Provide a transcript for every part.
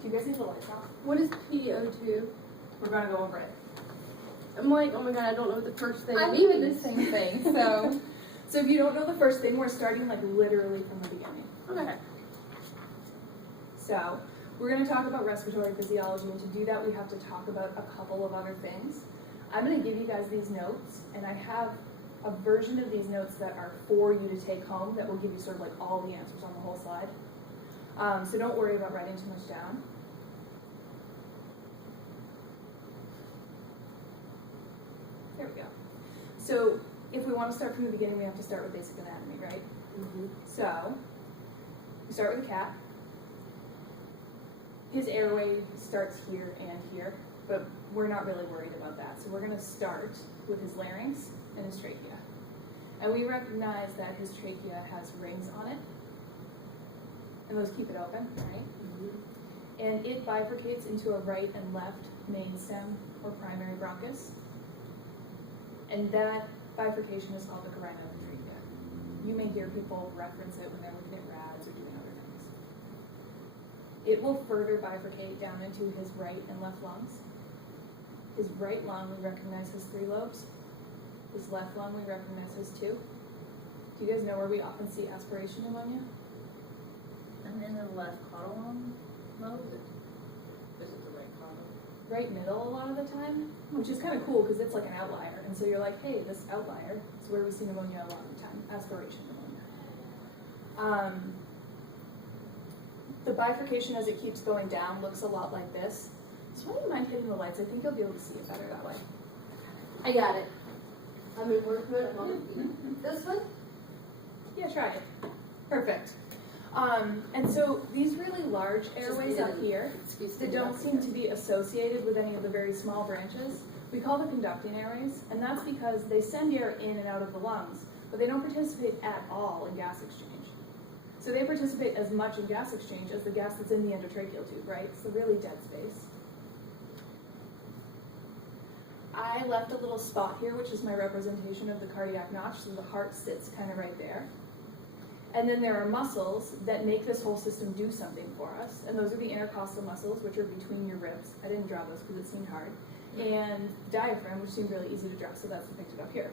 Do you guys need the lights off? What is PO2? We're going to go over it. I'm like, oh my god, I don't know what the first thing I'm means. doing the same thing, so. So if you don't know the first thing, we're starting like literally from the beginning. Okay. So we're going to talk about respiratory physiology, and to do that we have to talk about a couple of other things. I'm going to give you guys these notes, and I have a version of these notes that are for you to take home that will give you sort of like all the answers on the whole slide. So don't worry about writing too much down. There we go. So if we want to start from the beginning, we have to start with basic anatomy, right? Mm-hmm. So we start with a cat. His airway starts here and here, but we're not really worried about that. So we're going to start with his larynx and his trachea. And we recognize that his trachea has rings on it, and those keep it open, right? Mm-hmm. And it bifurcates into a right and left main stem or primary bronchus. And that bifurcation is called the carina of the trachea. You may hear people reference it when they're looking at rads or doing other things. It will further bifurcate down into his right and left lungs. His right lung, we recognize his 3 lobes. His left lung, we recognize his 2. Do you guys know where we often see aspiration pneumonia? And then the left column lobe? Is it the right column? Right middle a lot of the time, which is kind of cool because it's like an outlier. And so you're like, hey, this outlier is where we see pneumonia a lot of the time, aspiration pneumonia. The bifurcation as it keeps going down looks a lot like this. So why do you mind hitting the lights? I think you'll be able to see it better that way. I got it. I'm in work mode. I'm on the feet. This one? Yeah, try it. Perfect. And so these really large airways up here that don't seem to be associated with any of the very small branches, we call the conducting airways, and that's because they send air in and out of the lungs, but they don't participate at all in gas exchange. So they participate as much in gas exchange as the gas that's in the endotracheal tube, right? It's a really dead space. I left a little spot here, which is my representation of the cardiac notch, so the heart sits kind of right there. And then there are muscles that make this whole system do something for us, and those are the intercostal muscles, which are between your ribs. I didn't draw those because it seemed hard. And the diaphragm, which seemed really easy to draw, so that's depicted up here.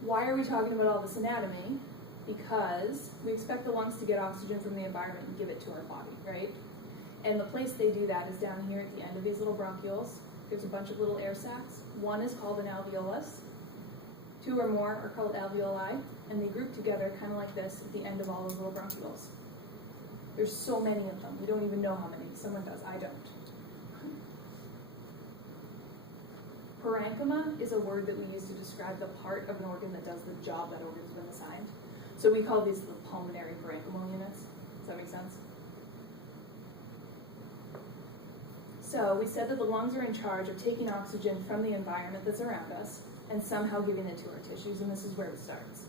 Why are we talking about all this anatomy? Because we expect the lungs to get oxygen from the environment and give it to our body, right? And the place they do that is down here at the end of these little bronchioles. There's a bunch of little air sacs. One is called an alveolus. 2 or more are called alveoli, and they group together kind of like this at the end of all those little bronchioles. There's so many of them. We don't even know how many. Someone does. I don't. Parenchyma is a word that we use to describe the part of an organ that does the job that organ's been assigned. So we call these the pulmonary parenchymal units. Does that make sense? So we said that the lungs are in charge of taking oxygen from the environment that's around us and somehow giving it to our tissues, and this is where it starts.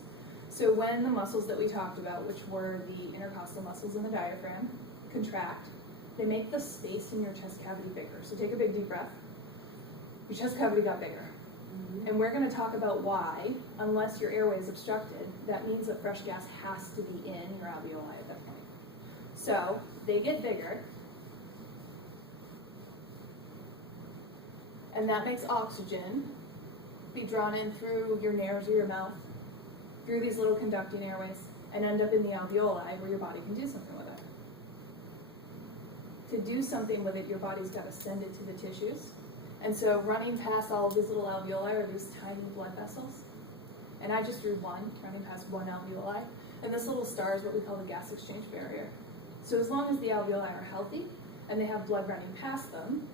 So when the muscles that we talked about, which were the intercostal muscles in the diaphragm, contract, they make the space in your chest cavity bigger. So take a big deep breath. Your chest cavity got bigger. Mm-hmm. And we're going to talk about why, unless your airway is obstructed, that means that fresh gas has to be in your alveoli at that point. So they get bigger, and that makes oxygen be drawn in through your nares or your mouth, through these little conducting airways, and end up in the alveoli where your body can do something with it. To do something with it, your body's got to send it to the tissues. And so running past all of these little alveoli are these tiny blood vessels. And I just drew one, running past one alveoli. And this little star is what we call the gas exchange barrier. So as long as the alveoli are healthy and they have blood running past them,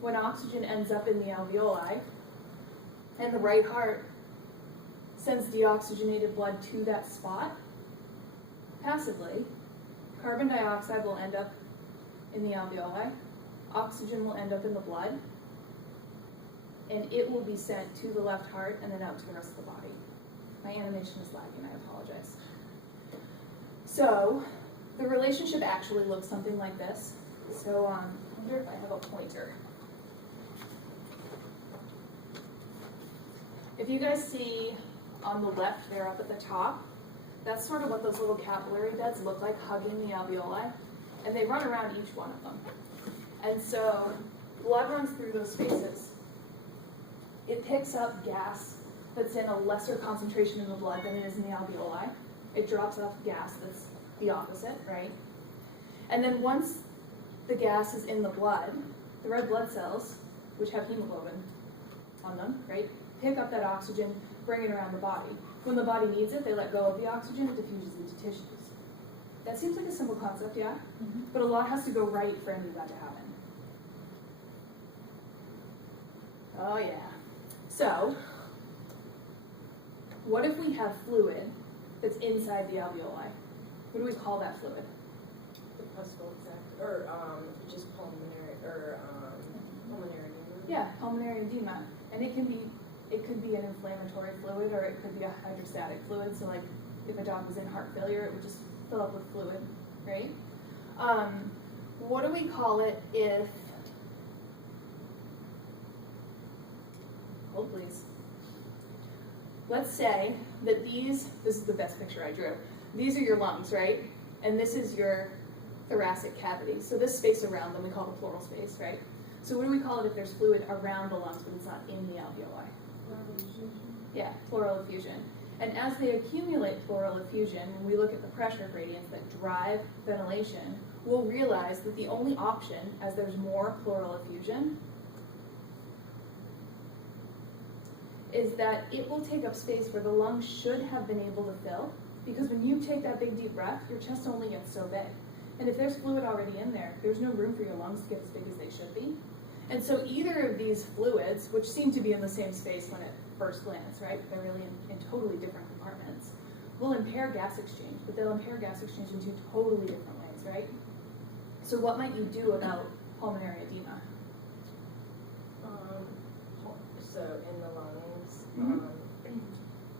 when oxygen ends up in the alveoli, and the right heart sends deoxygenated blood to that spot, passively, carbon dioxide will end up in the alveoli, oxygen will end up in the blood, and it will be sent to the left heart and then out to the rest of the body. My animation is lagging, I apologize. So, the relationship actually looks something like this. So, I wonder if I have a pointer. If you guys see on the left there up at the top, That's sort of what those little capillary beds look like, hugging the alveoli, and they run around each one of them. And so blood runs through those spaces. It picks up gas that's in a lesser concentration in the blood than it is in the alveoli. It drops off gas that's the opposite, right? And then once the gas is in the blood, the red blood cells, which have hemoglobin on them, right, pick up that oxygen, bring it around the body. When the body needs it, they let go of the oxygen, it diffuses into tissues. That seems like a simple concept, yeah? Mm-hmm. But a lot has to go right for any of that to happen. Oh yeah. So, what if we have fluid that's inside the alveoli? What do we call that fluid? The possible exact, or just pulmonary, or pulmonary edema. Yeah, pulmonary edema. And it could be an inflammatory fluid, or it could be a hydrostatic fluid. So like if a dog was in heart failure, it would just fill up with fluid, right? What do we call it if, hold please. Let's say that this is the best picture I drew. These are your lungs, right? And this is your thoracic cavity. So this space around them we call the pleural space, right? So what do we call it if there's fluid around the lungs but it's not in the alveoli? Yeah, pleural effusion. And as they accumulate pleural effusion, when we look at the pressure gradients that drive ventilation, we'll realize that the only option, as there's more pleural effusion, is that it will take up space where the lungs should have been able to fill, because when you take that big deep breath, your chest only gets so big. And if there's fluid already in there, there's no room for your lungs to get as big as they should be. And so either of these fluids, which seem to be in the same space when it first lands, right? They're really in totally different compartments, will impair gas exchange, but they'll impair gas exchange in two totally different ways, right? So what might you do about pulmonary edema? So in the lungs, Mhm.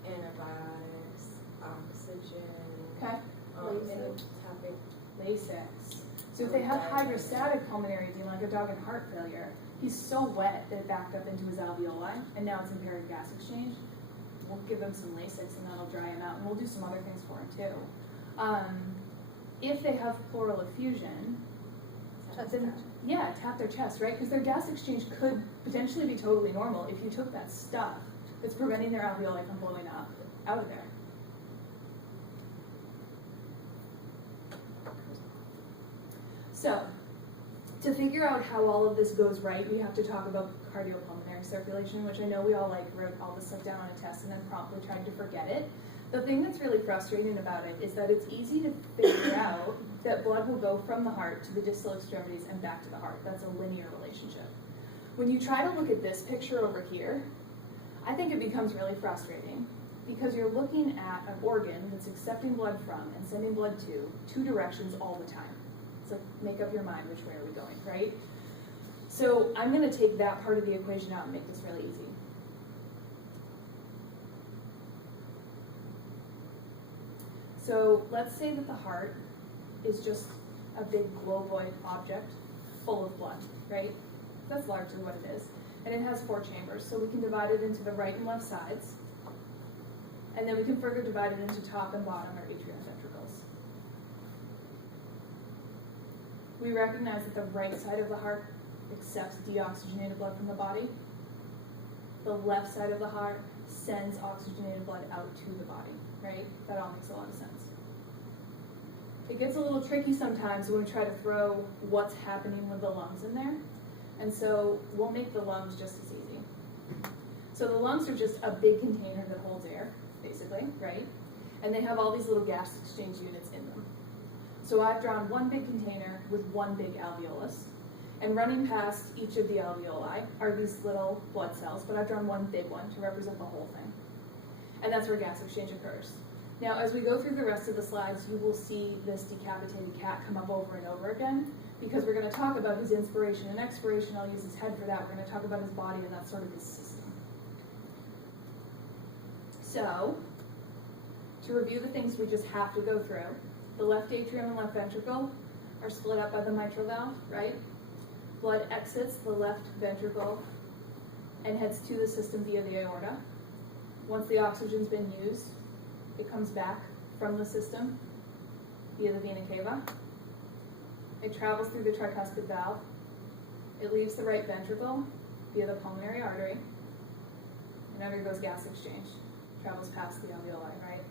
antibiotics, oxygen, Okay, and tapping. Lasix. So if they have hydrostatic pulmonary edema, like a dog in heart failure, he's so wet that it backed up into his alveoli, and now it's impairing gas exchange. We'll give him some Lasix, and that'll dry him out, and we'll do some other things for him too. If they have pleural effusion, then yeah, tap their chest, right? Because their gas exchange could potentially be totally normal if you took that stuff that's preventing their alveoli from blowing up out of there. So, to figure out how all of this goes right, we have to talk about cardiopulmonary circulation, which I know we all wrote all this stuff down on a test and then promptly tried to forget it. The thing that's really frustrating about it is that it's easy to figure out that blood will go from the heart to the distal extremities and back to the heart. That's a linear relationship. When you try to look at this picture over here, I think it becomes really frustrating because you're looking at an organ that's accepting blood from and sending blood to two directions all the time. It's like, make up your mind, which way are we going, right? So I'm going to take that part of the equation out and make this really easy. So let's say that the heart is just a big globoid object full of blood, right? That's largely what it is. And it has 4 chambers, so we can divide it into the right and left sides. And then we can further divide it into top and bottom, or atrium ventricles. We recognize that the right side of the heart accepts deoxygenated blood from the body. The left side of the heart sends oxygenated blood out to the body, right? That all makes a lot of sense. It gets a little tricky sometimes when we try to throw what's happening with the lungs in there. And so we'll make the lungs just as easy. So the lungs are just a big container that holds air, basically, right? And they have all these little gas exchange units in them. So I've drawn one big container with one big alveolus. And running past each of the alveoli are these little blood cells, but I've drawn one big one to represent the whole thing. And that's where gas exchange occurs. Now, as we go through the rest of the slides, you will see this decapitated cat come up over and over again, because we're going to talk about his inspiration and expiration. I'll use his head for that. We're going to talk about his body, and that's sort of his system. So, to review the things we just have to go through, the left atrium and left ventricle are split up by the mitral valve, right? Blood exits the left ventricle and heads to the system via the aorta. Once the oxygen's been used, it comes back from the system via the vena cava. It travels through the tricuspid valve. It leaves the right ventricle via the pulmonary artery and undergoes gas exchange. Travels past the alveoli, right?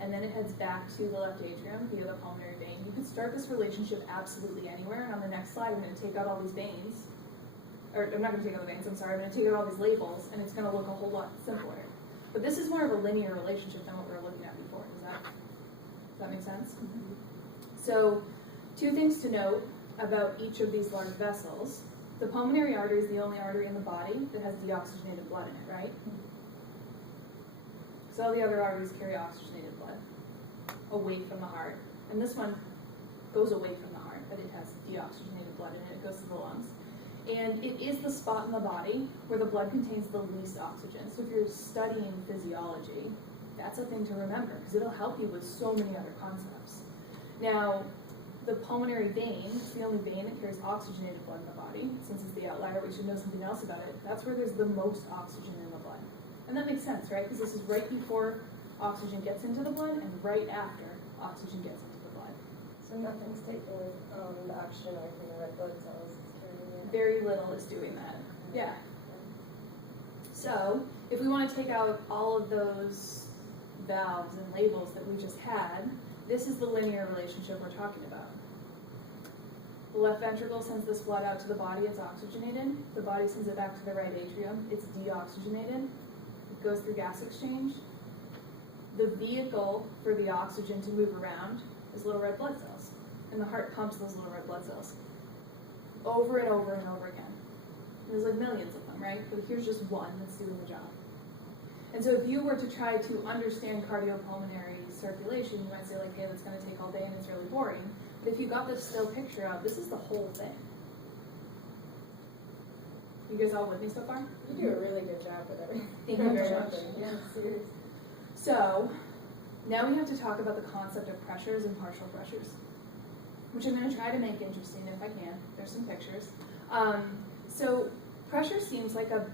And then it heads back to the left atrium via the pulmonary vein. You could start this relationship absolutely anywhere, and on the next slide I'm going to take out all these veins. Or I'm not going to take out the veins, I'm sorry, I'm going to take out all these labels, and it's going to look a whole lot simpler. But this is more of a linear relationship than what we were looking at before. Does that make sense? Mm-hmm. So, two things to note about each of these large vessels. The pulmonary artery is the only artery in the body that has deoxygenated blood in it, right? So all the other arteries carry oxygenated blood away from the heart. And this one goes away from the heart, but it has deoxygenated blood in it. It goes to the lungs. And it is the spot in the body where the blood contains the least oxygen. So if you're studying physiology, that's a thing to remember, because it'll help you with so many other concepts. Now, the pulmonary vein is the only vein that carries oxygenated blood in the body. Since it's the outlier, we should know something else about it. That's where there's the most oxygen in the blood. And that makes sense, right? Because this is right before oxygen gets into the blood and right after oxygen gets into the blood. So nothing's taking the oxygen away from the red blood cells, it's carrying it. Very little is doing that. Yeah. So, if we want to take out all of those valves and labels that we just had, this is the linear relationship we're talking about. The left ventricle sends this blood out to the body, it's oxygenated. The body sends it back to the right atrium, it's deoxygenated. It goes through gas exchange. The vehicle for the oxygen to move around is little red blood cells. And the heart pumps those little red blood cells over and over and over again. There's like millions of them, right? But here's just one that's doing the job. And so if you were to try to understand cardiopulmonary circulation, you might say like, hey, that's going to take all day and it's really boring. But if you got this still picture out, this is the whole thing. You guys all with me so far? You do a really good job with everything. Thank you very much. Yeah, seriously. So, now we have to talk about the concept of pressures and partial pressures, which I'm going to try to make interesting if I can. There's some pictures. So, pressure seems like a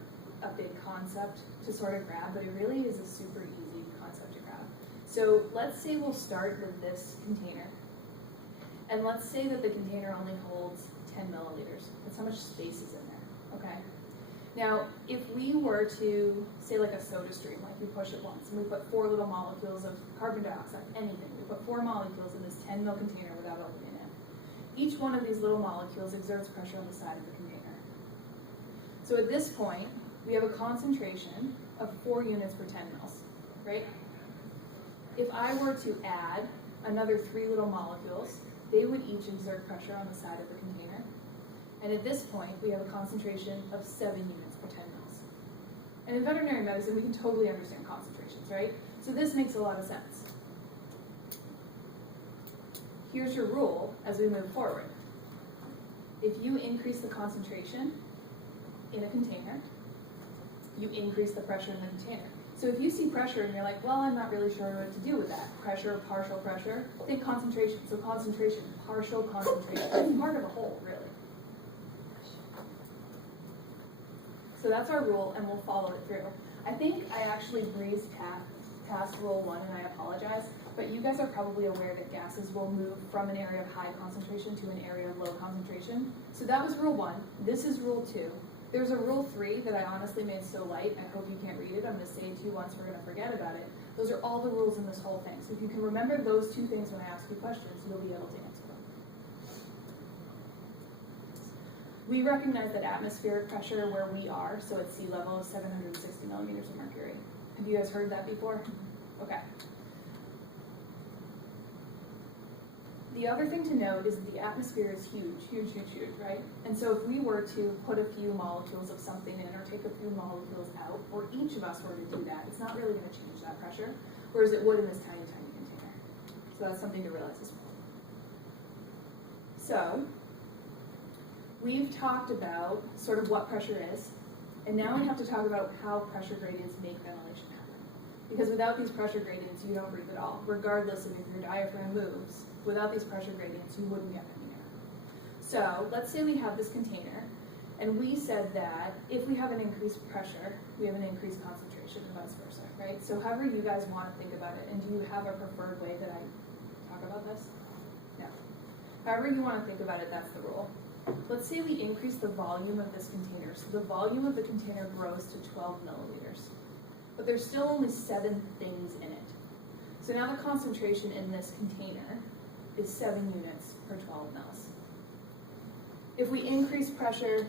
big concept to sort of grab, but it really is a super easy concept to grab. So, let's say we'll start with this container. And let's say that the container only holds 10 milliliters. That's how much space is in there, okay? Now, if we were to, say like a soda stream, like we push it once, and we put 4 little molecules of carbon dioxide, anything, we put 4 molecules in this 10 ml container without opening it. Each one of these little molecules exerts pressure on the side of the container. So at this point, we have a concentration of 4 units per 10 mils, right? If I were to add another 3 little molecules, they would each exert pressure on the side of the container. And at this point, we have a concentration of 7 units per 10 mils. And in veterinary medicine, we can totally understand concentrations, right? So this makes a lot of sense. Here's your rule as we move forward. If you increase the concentration in a container, you increase the pressure in the container. So if you see pressure and you're like, well, I'm not really sure what to do with that. Pressure, partial pressure, think concentration. So concentration, partial concentration. It's part of a whole, really. So that's our rule, and we'll follow it through. I think I actually breezed past rule 1, and I apologize, but you guys are probably aware that gases will move from an area of high concentration to an area of low concentration. So that was rule 1. This is rule 2. There's a rule 3 that I honestly made so light, I hope you can't read it. I'm going to say it to you once, we're going to forget about it. Those are all the rules in this whole thing. So if you can remember those 2 things when I ask you questions, you'll be able to answer them. We recognize that atmospheric pressure where we are, so at sea level, is 760 millimeters of mercury. Have you guys heard that before? Okay. The other thing to note is that the atmosphere is huge, huge, huge, huge, right? And so if we were to put a few molecules of something in or take a few molecules out, or each of us were to do that, it's not really going to change that pressure, whereas it would in this tiny, tiny container. So that's something to realize as well. So, we've talked about sort of what pressure is, and now we have to talk about how pressure gradients make ventilation happen. Because without these pressure gradients, you don't breathe at all, regardless of if your diaphragm moves. Without these pressure gradients, you wouldn't get any air. So let's say we have this container, and we said that if we have an increased pressure, we have an increased concentration, and vice versa. right? So however you guys want to think about it, and do you have a preferred way that I talk about this? No. However you want to think about it, that's the rule. Let's say we increase the volume of this container. So the volume of the container grows to 12 milliliters, but there's still only 7 things in it. So now the concentration in this container is 7 units per 12 mils. If we increase pressure,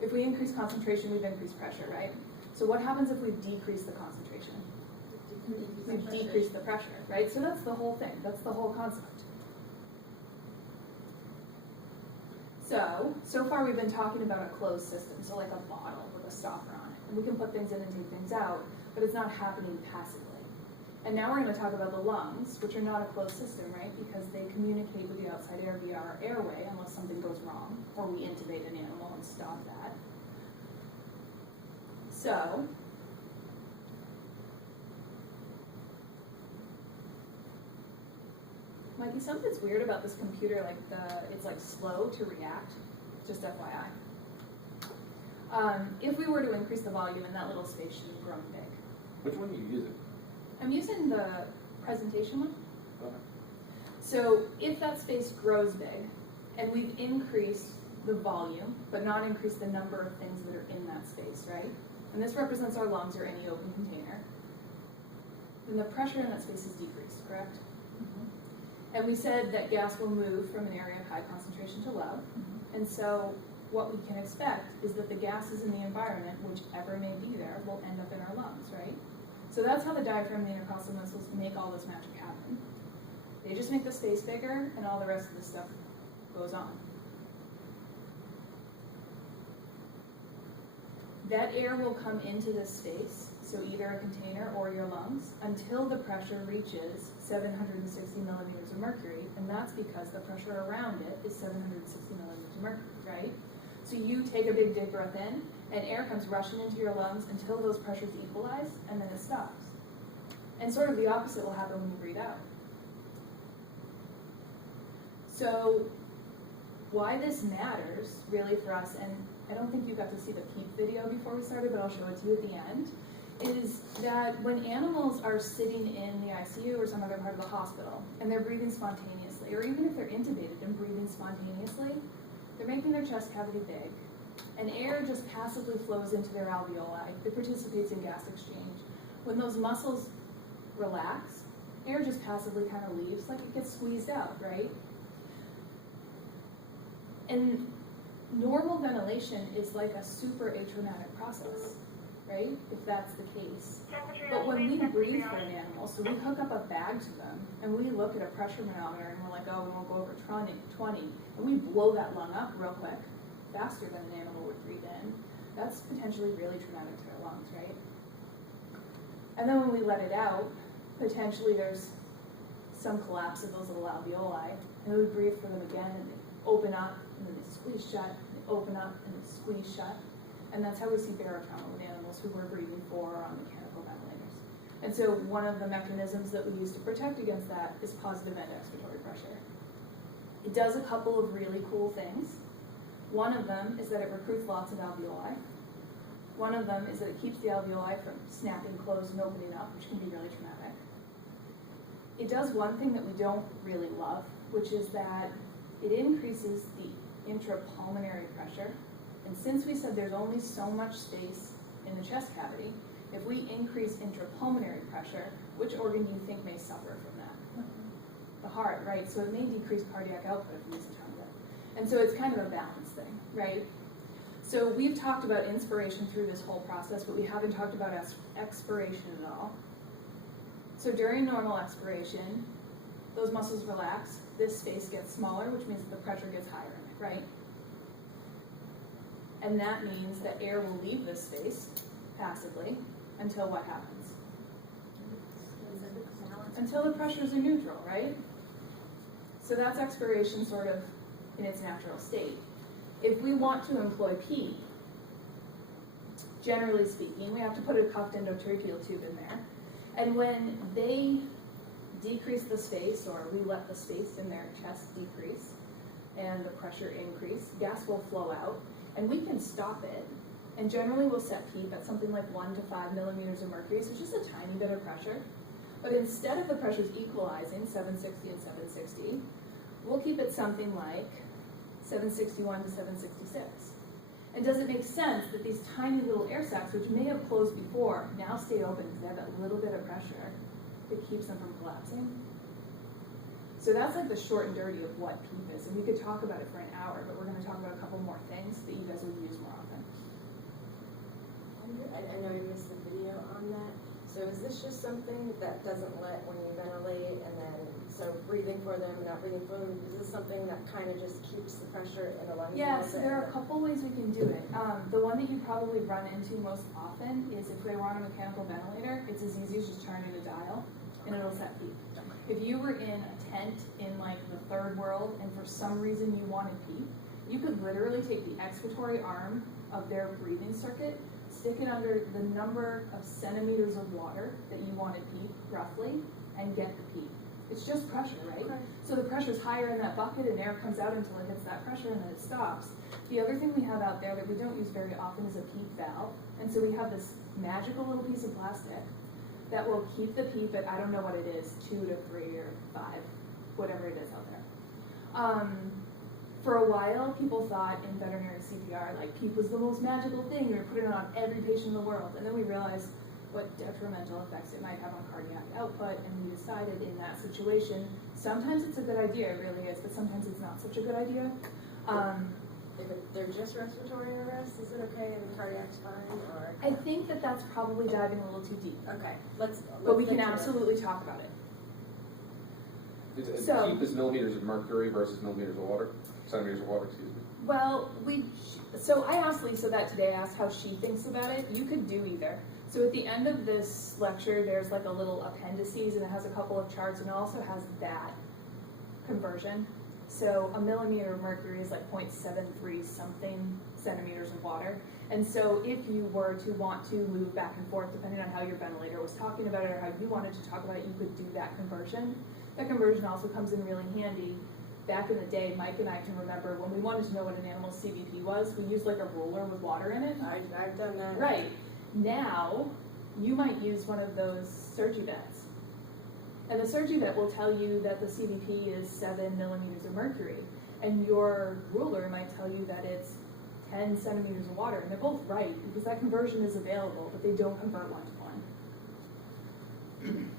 if we increase concentration, we've increased pressure, right? So what happens if we decrease the concentration? We've decreased the pressure, right? So that's the whole thing. That's the whole concept. So far we've been talking about a closed system, so like a bottle with a stopper on it. And we can put things in and take things out, but it's not happening passively. And now we're going to talk about the lungs, which are not a closed system, right? Because they communicate with the outside air via our airway unless something goes wrong, or we intubate an animal and stop that. So, Mikey, something's weird about this computer, like it's like slow to react, just FYI. If we were to increase the volume in that little space should have grown big. Which one are you using? I'm using the presentation one. Okay. So if that space grows big, and we've increased the volume, but not increased the number of things that are in that space, right? And this represents our lungs or any open container, then the pressure in that space is decreased, correct? And we said that gas will move from an area of high concentration to low. And so what we can expect is that the gases in the environment, whichever may be there, will end up in our lungs, right? So that's how the diaphragm and the intercostal muscles make all this magic happen. They just make the space bigger and all the rest of the stuff goes on. That air will come into this space, so either a container or your lungs, until the pressure reaches 760 millimeters of mercury, and that's because the pressure around it is 760 millimeters of mercury, right? So you take a big deep breath in, and air comes rushing into your lungs until those pressures equalize, and then it stops. And sort of the opposite will happen when you breathe out. So why this matters, really, for us, and I don't think you got to see the peak video before we started, but I'll show it to you at the end, is that when animals are sitting in the ICU or some other part of the hospital, and they're breathing spontaneously, or even if they're intubated and breathing spontaneously, they're making their chest cavity big, and air just passively flows into their alveoli. It participates in gas exchange. When those muscles relax, air just passively kind of leaves, like it gets squeezed out, right? And normal ventilation is like a super atraumatic process, right? If that's the case. But when we breathe for an animal, so we hook up a bag to them, and we look at a pressure manometer, and we're like, oh, we won't go over 20, and we blow that lung up real quick, faster than an animal would breathe in, that's potentially really traumatic to their lungs, right? And then when we let it out, potentially there's some collapse of those little alveoli, and then we breathe for them again, and they open up, and then they squeeze shut, and they open up, and they squeeze shut. And that's how we see barotrauma with animals who we're breathing for on mechanical ventilators. And so one of the mechanisms that we use to protect against that is positive end expiratory pressure. It does a couple of really cool things. One of them is that it recruits lots of alveoli. One of them is that it keeps the alveoli from snapping closed and opening up, which can be really traumatic. It does one thing that we don't really love, which is that it increases the intrapulmonary pressure. And since we said there's only so much space in the chest cavity, if we increase intrapulmonary pressure, which organ do you think may suffer from that? The heart, right? So it may decrease cardiac output if we use a ton of it. And so it's kind of a balance thing, right? So we've talked about inspiration through this whole process, but we haven't talked about expiration at all. So during normal expiration, those muscles relax, this space gets smaller, which means that the pressure gets higher in it, right? And that means that air will leave this space passively until what happens? Until the pressures are neutral, right? So that's expiration sort of in its natural state. If we want to employ P, generally speaking, we have to put a cuffed endotracheal tube in there. And when they decrease the space, or we let the space in their chest decrease, and the pressure increase, gas will flow out, and we can stop it And generally we'll set PEEP at something like 1 to 5 millimeters of mercury, so just a tiny bit of pressure. But instead of the pressures equalizing 760 and 760, we'll keep it something like 761 to 766. And does it make sense that these tiny little air sacs, which may have closed before, now stay open because they have that little bit of pressure that keeps them from collapsing? So that's like the short and dirty of what PEEP is. And we could talk about it for an hour, but we're going to talk about a couple more things that you guys will use more often. I know you missed the video on that. So is this just something that doesn't let when you ventilate and then, so breathing for them and not breathing for them, is this something that kind of just keeps the pressure in the lungs? Yeah, so there are a couple ways we can do it. The one that you probably run into most often is if they were on a mechanical ventilator, it's as easy as just turning a dial and it'll set PEEP. If you were in a tent in like the third world and for some reason you wanted PEEP, you could literally take the expiratory arm of their breathing circuit, stick it under the number of centimeters of water that you wanted PEEP, roughly, and get the PEEP. It's just pressure, right? Okay. So the pressure's higher in that bucket and air comes out until it hits that pressure and then it stops. The other thing we have out there that we don't use very often is a PEEP valve. And so we have this magical little piece of plastic that will keep the PEEP at, I don't know what it is, 2 to 3 or 5, whatever it is out there. For a while, people thought in veterinary CPR, like PEEP was the most magical thing. We were putting it on every patient in the world. And then we realized what detrimental effects it might have on cardiac output, and we decided in that situation, sometimes it's a good idea, it really is, but sometimes it's not such a good idea. If they're just respiratory arrest, is it okay and the cardiac's fine, or? I think that that's probably diving a little too deep, Okay, but we can absolutely talk about it. So- PEEP is millimeters of mercury versus millimeters of water, centimeters of water, excuse me. Well, so I asked Lisa that today, I asked how she thinks about it. You could do either. So at the end of this lecture, there's like a little appendices and it has a couple of charts and it also has that conversion. So a millimeter of mercury is like 0.73 something centimeters of water. And so if you were to want to move back and forth, depending on how your ventilator was talking about it or how you wanted to talk about it, you could do that conversion. That conversion also comes in really handy. Back in the day, Mike and I can remember when we wanted to know what an animal's CVP was, we used like a ruler with water in it. I've done that. Right. Now, you might use one of those Surgivets. And the Surgivet will tell you that the CVP is 7 millimeters of mercury. And your ruler might tell you that it's 10 centimeters of water. And they're both right, because that conversion is available, but they don't convert 1 to 1.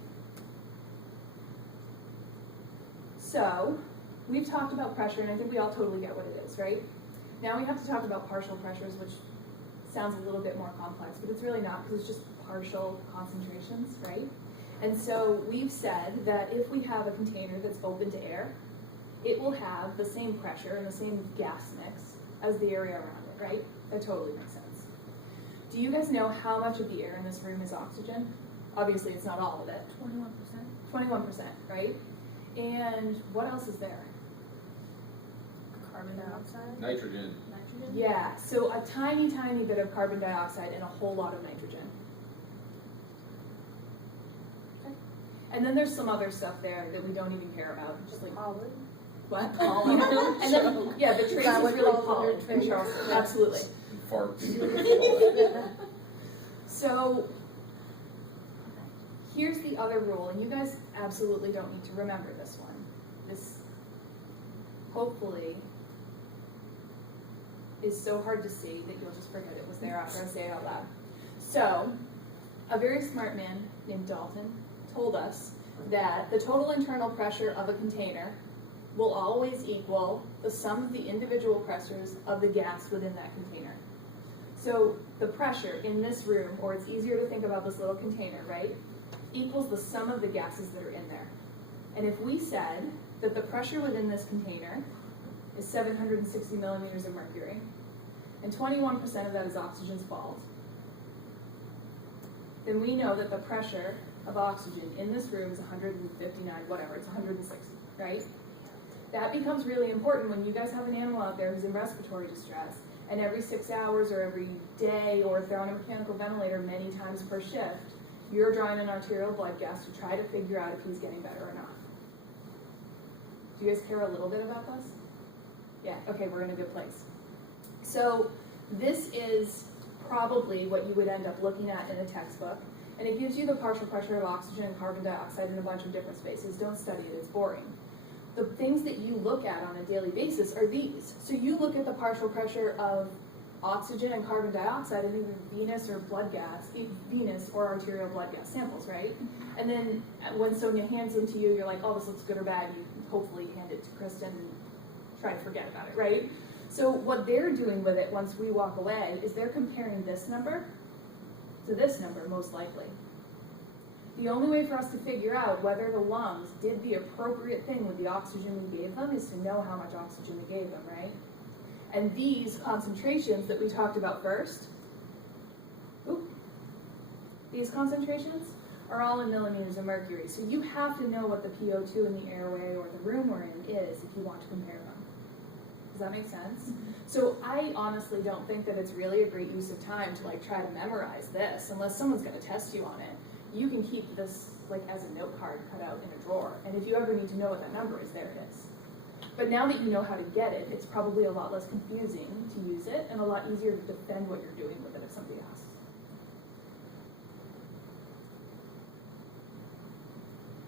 So, we've talked about pressure, and I think we all totally get what it is, right? Now we have to talk about partial pressures, which sounds a little bit more complex, but it's really not, because it's just partial concentrations, right? And so we've said that if we have a container that's open to air, it will have the same pressure and the same gas mix as the area around it, right? That totally makes sense. Do you guys know how much of the air in this room is oxygen? Obviously, it's not all of it. 21%. 21%, right? And what else is there? Carbon dioxide. Nitrogen. Nitrogen. Yeah, so a tiny, tiny bit of carbon dioxide and a whole lot of nitrogen. Okay. And then there's some other stuff there that we don't even care about, just like Pollen. what? Pollen. And then, yeah, the trace That is would really fall under pollen in trace. Charleston. Absolutely. Farts. So here's the other rule, and you guys absolutely don't need to remember this one. This, hopefully, is so hard to see that you'll just forget it was there after I say it out loud. So, a very smart man named Dalton told us that the total internal pressure of a container will always equal the sum of the individual pressures of the gas within that container. So the pressure in this room, or it's easier to think about this little container, right, equals the sum of the gases that are in there. And if we said that the pressure within this container is 760 millimeters of mercury, and 21% of that is oxygen's fault, then we know that the pressure of oxygen in this room is 159, whatever, it's 160, right? That becomes really important when you guys have an animal out there who's in respiratory distress, and every 6 hours or every day, or if they're on a mechanical ventilator many times per shift, you're drawing an arterial blood gas to try to figure out if he's getting better or not. Do you guys care a little bit about this? Yeah, okay, we're in a good place. So this is probably what you would end up looking at in a textbook. And it gives you the partial pressure of oxygen and carbon dioxide in a bunch of different spaces. Don't study it, it's boring. The things that you look at on a daily basis are these. So you look at the partial pressure of oxygen and carbon dioxide in either venous or blood gas, venous or arterial blood gas samples, right? And then when Sonia hands them to you, you're like, oh, this looks good or bad. You hopefully hand it to Kristen and try to forget about it, right? So what they're doing with it once we walk away is they're comparing this number to this number, most likely. The only way for us to figure out whether the lungs did the appropriate thing with the oxygen we gave them is to know how much oxygen we gave them, right? And these concentrations that we talked about first, these concentrations are all in millimeters of mercury. So you have to know what the PO2 in the airway or the room we're in is if you want to compare them. Does that make sense? So I honestly don't think that it's really a great use of time to like try to memorize this unless someone's going to test you on it. You can keep this like as a note card cut out in a drawer, and if you ever need to know what that number is, there it is. But now that you know how to get it, it's probably a lot less confusing to use it and a lot easier to defend what you're doing with it if somebody asks.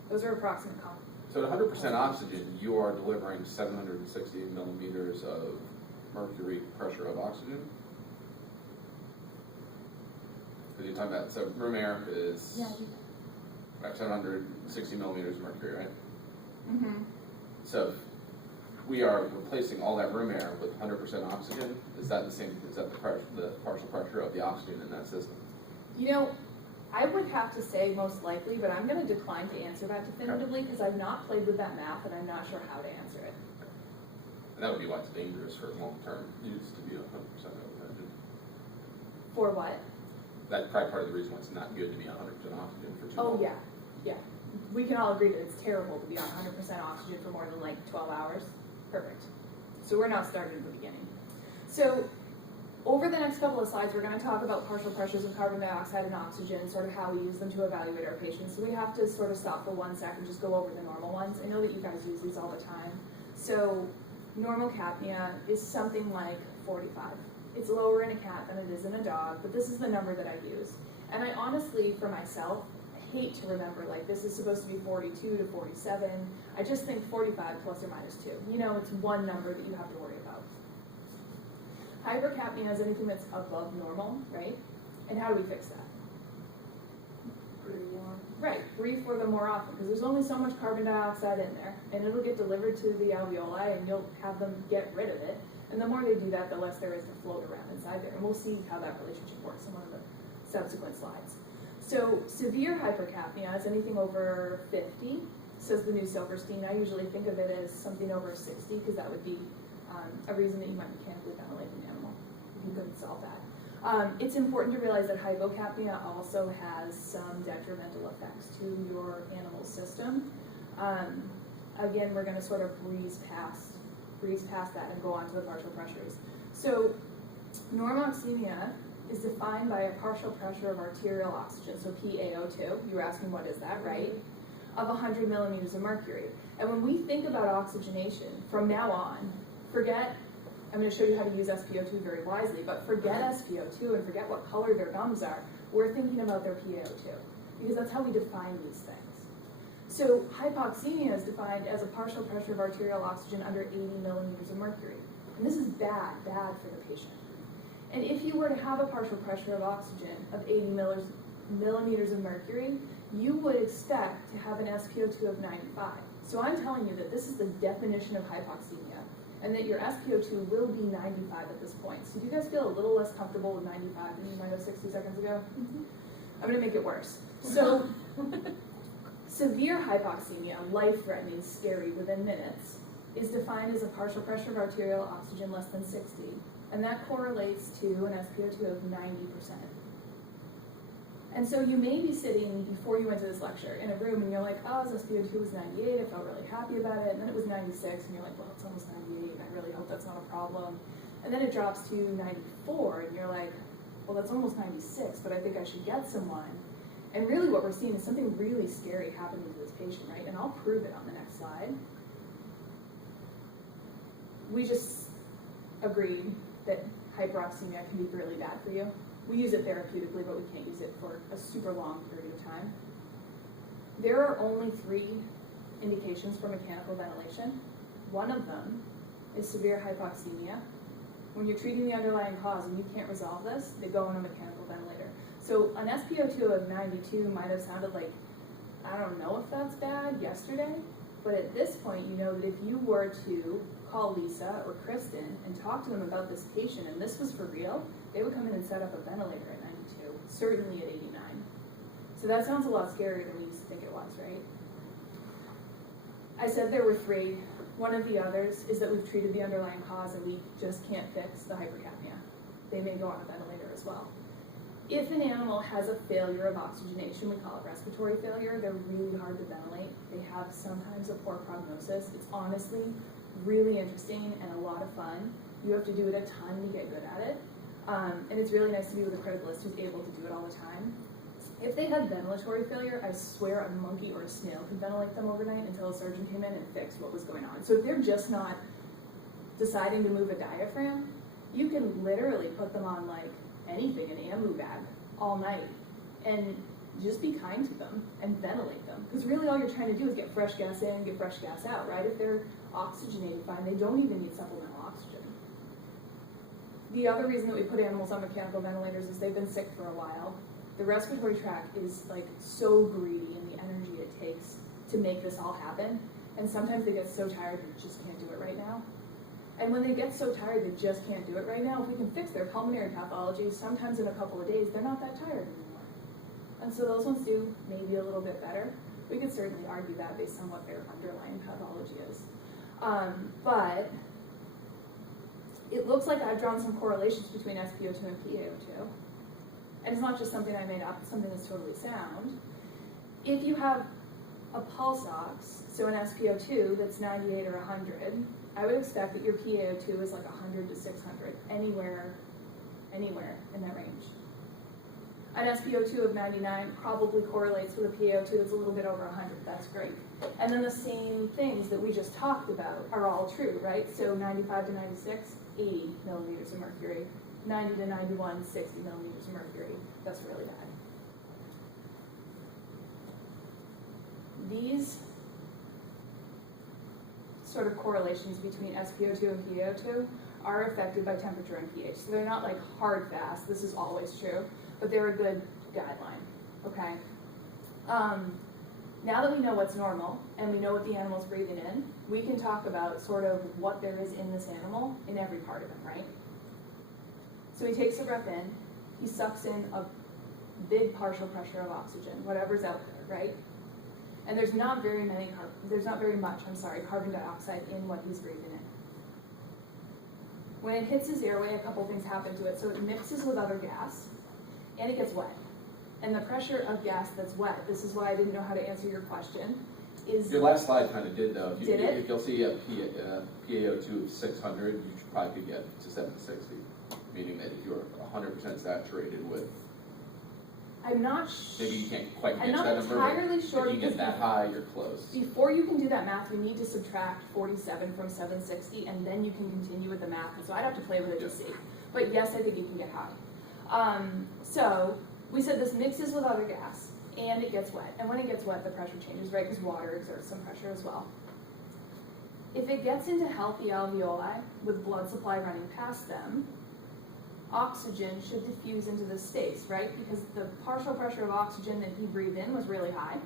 Those are approximate comments. So at 100% oxygen, you are delivering 760 millimeters of mercury pressure of oxygen? Because you're talking about, so room air is about 760 millimeters of mercury, right? Mm-hmm. So we are replacing all that room air with 100% oxygen. Is that the same, is that the pressure, the partial pressure of the oxygen in that system? You know, I would have to say most likely, but I'm going to decline to answer that definitively because I've not played with that math and I'm not sure how to answer it. And that would be why it's dangerous for long-term use to be 100% oxygen. For what? That's probably part of the reason why it's not good to be 100% oxygen for too long. Oh, yeah. We can all agree that it's terrible to be on 100% oxygen for more than like 12 hours. Perfect. So we're not starting at the beginning. So over the next couple of slides, we're going to talk about partial pressures of carbon dioxide and oxygen, sort of how we use them to evaluate our patients. So we have to sort of stop for 1 second, just go over the normal ones. I know that you guys use these all the time. So normal capnia is something like 45. It's lower in a cat than it is in a dog, but this is the number that I use. And I honestly, for myself, I hate to remember, like, this is supposed to be 42 to 47. I just think 45 plus or minus 2. You know, it's one number that you have to worry about. Hypercapnia is anything that's above normal, right? And how do we fix that? Breathe more. Right, breathe for them more often, because there's only so much carbon dioxide in there, and it'll get delivered to the alveoli, and you'll have them get rid of it. And the more they do that, the less there is to float around inside there. And we'll see how that relationship works in one of the subsequent slides. So severe hypercapnia is anything over 50, says the new Silverstein. I usually think of it as something over 60, because that would be a reason that you might mechanically ventilate an animal if you couldn't solve that. It's important to realize that hypocapnia also has some detrimental effects to your animal system. Again, we're going to sort of breeze past that and go on to the partial pressures. So normoxemia is defined by a partial pressure of arterial oxygen, so PaO2. You were asking what is that, right? Of 100 millimeters of mercury. And when we think about oxygenation, from now on, forget, I'm going to show you how to use SpO2 very wisely, but forget SpO2 and forget what color their gums are. We're thinking about their PaO2, because that's how we define these things. So hypoxemia is defined as a partial pressure of arterial oxygen under 80 millimeters of mercury. And this is bad for the patient. And if you were to have a partial pressure of oxygen of 80 millimeters of mercury, you would expect to have an SpO2 of 95. So I'm telling you that this is the definition of hypoxemia, and that your SpO2 will be 95 at this point. So do you guys feel a little less comfortable with 95 than you might have 60 seconds ago? Mm-hmm. I'm going to make it worse. So severe hypoxemia, life-threatening, scary within minutes, is defined as a partial pressure of arterial oxygen less than 60, and that correlates to an SpO2 of 90%. And so you may be sitting before you went to this lecture in a room and you're like, oh, his SpO2 was 98, I felt really happy about it, and then it was 96, and you're like, well, it's almost 98, and I really hope that's not a problem. And then it drops to 94, and you're like, well, that's almost 96, but I think I should get someone. And really what we're seeing is something really scary happening to this patient, right? And I'll prove it on the next slide. We just agreed that hyperoxemia can be really bad for you. We use it therapeutically, but we can't use it for a super long period of time. There are only 3 indications for mechanical ventilation. One of them is severe hypoxemia. When you're treating the underlying cause and you can't resolve this, they go on a mechanical ventilator. So an SpO2 of 92 might have sounded like, I don't know if that's bad yesterday, but at this point you know that if you were to call Lisa or Kristen and talk to them about this patient and this was for real, they would come in and set up a ventilator at 92, certainly at 89. So that sounds a lot scarier than we used to think it was, right? I said there were 3. One of the others is that we've treated the underlying cause and we just can't fix the hypercapnia. They may go on a ventilator as well. If an animal has a failure of oxygenation, we call it respiratory failure, they're really hard to ventilate. They have sometimes a poor prognosis. It's honestly really interesting and a lot of fun. You have to do it a ton to get good at it. And it's really nice to be with a criticalist who's able to do it all the time. If they had ventilatory failure, I swear a monkey or a snail could ventilate them overnight until a surgeon came in and fixed what was going on. So if they're just not deciding to move a diaphragm, you can literally put them on like anything, an ambu bag, all night, and just be kind to them and ventilate them. Because really all you're trying to do is get fresh gas in, get fresh gas out, right? If they're oxygenated fine, they don't even need supplemental oxygen. The other reason that we put animals on mechanical ventilators is they've been sick for a while. The respiratory tract is like so greedy in the energy it takes to make this all happen. And sometimes they get so tired they just can't do it right now. And when they get so tired they just can't do it right now, if we can fix their pulmonary pathology, sometimes in a couple of days, they're not that tired anymore. And so those ones do maybe a little bit better. We could certainly argue that based on what their underlying pathology is. But it looks like I've drawn some correlations between SpO2 and PaO2. And it's not just something I made up, it's something that's totally sound. If you have a pulse ox, so an SpO2 that's 98 or 100, I would expect that your PaO2 is like 100 to 600, anywhere in that range. An SpO2 of 99 probably correlates with a PaO2 that's a little bit over 100, that's great. And then the same things that we just talked about are all true, right? So 95 to 96, 80 millimeters of mercury. 90 to 91, 60 millimeters of mercury. That's really bad. These sort of correlations between SpO2 and PaO2 are affected by temperature and pH. So they're not like hard fast, this is always true, but they're a good guideline, okay? Now that we know what's normal and we know what the animal's breathing in, we can talk about sort of what there is in this animal in every part of him, right? So he takes a breath in, he sucks in a big partial pressure of oxygen, whatever's out there, right? And there's not very much carbon dioxide in what he's breathing in. When it hits his airway, a couple things happen to it. So it mixes with other gas, and it gets wet. And the pressure of gas that's wet, this is why I didn't know how to answer your question, is... Your last slide kind of did, though. Did it? If you'll see a PaO2 of 600, you probably could get to 760. Meaning that if you're 100% saturated with, I'm not maybe you can't quite get I'm to not that number, entirely but sure if you get because that high, you're close. before you can do that math, you need to subtract 47 from 760, and then you can continue with the math. And so I'd have to play with it to see. But yes, I think you can get high. So we said this mixes with other gas, and it gets wet. And when it gets wet, the pressure changes, right? Because water exerts some pressure as well. If it gets into healthy alveoli with blood supply running past them, oxygen should diffuse into this space, right? Because the partial pressure of oxygen that he breathed in was really high.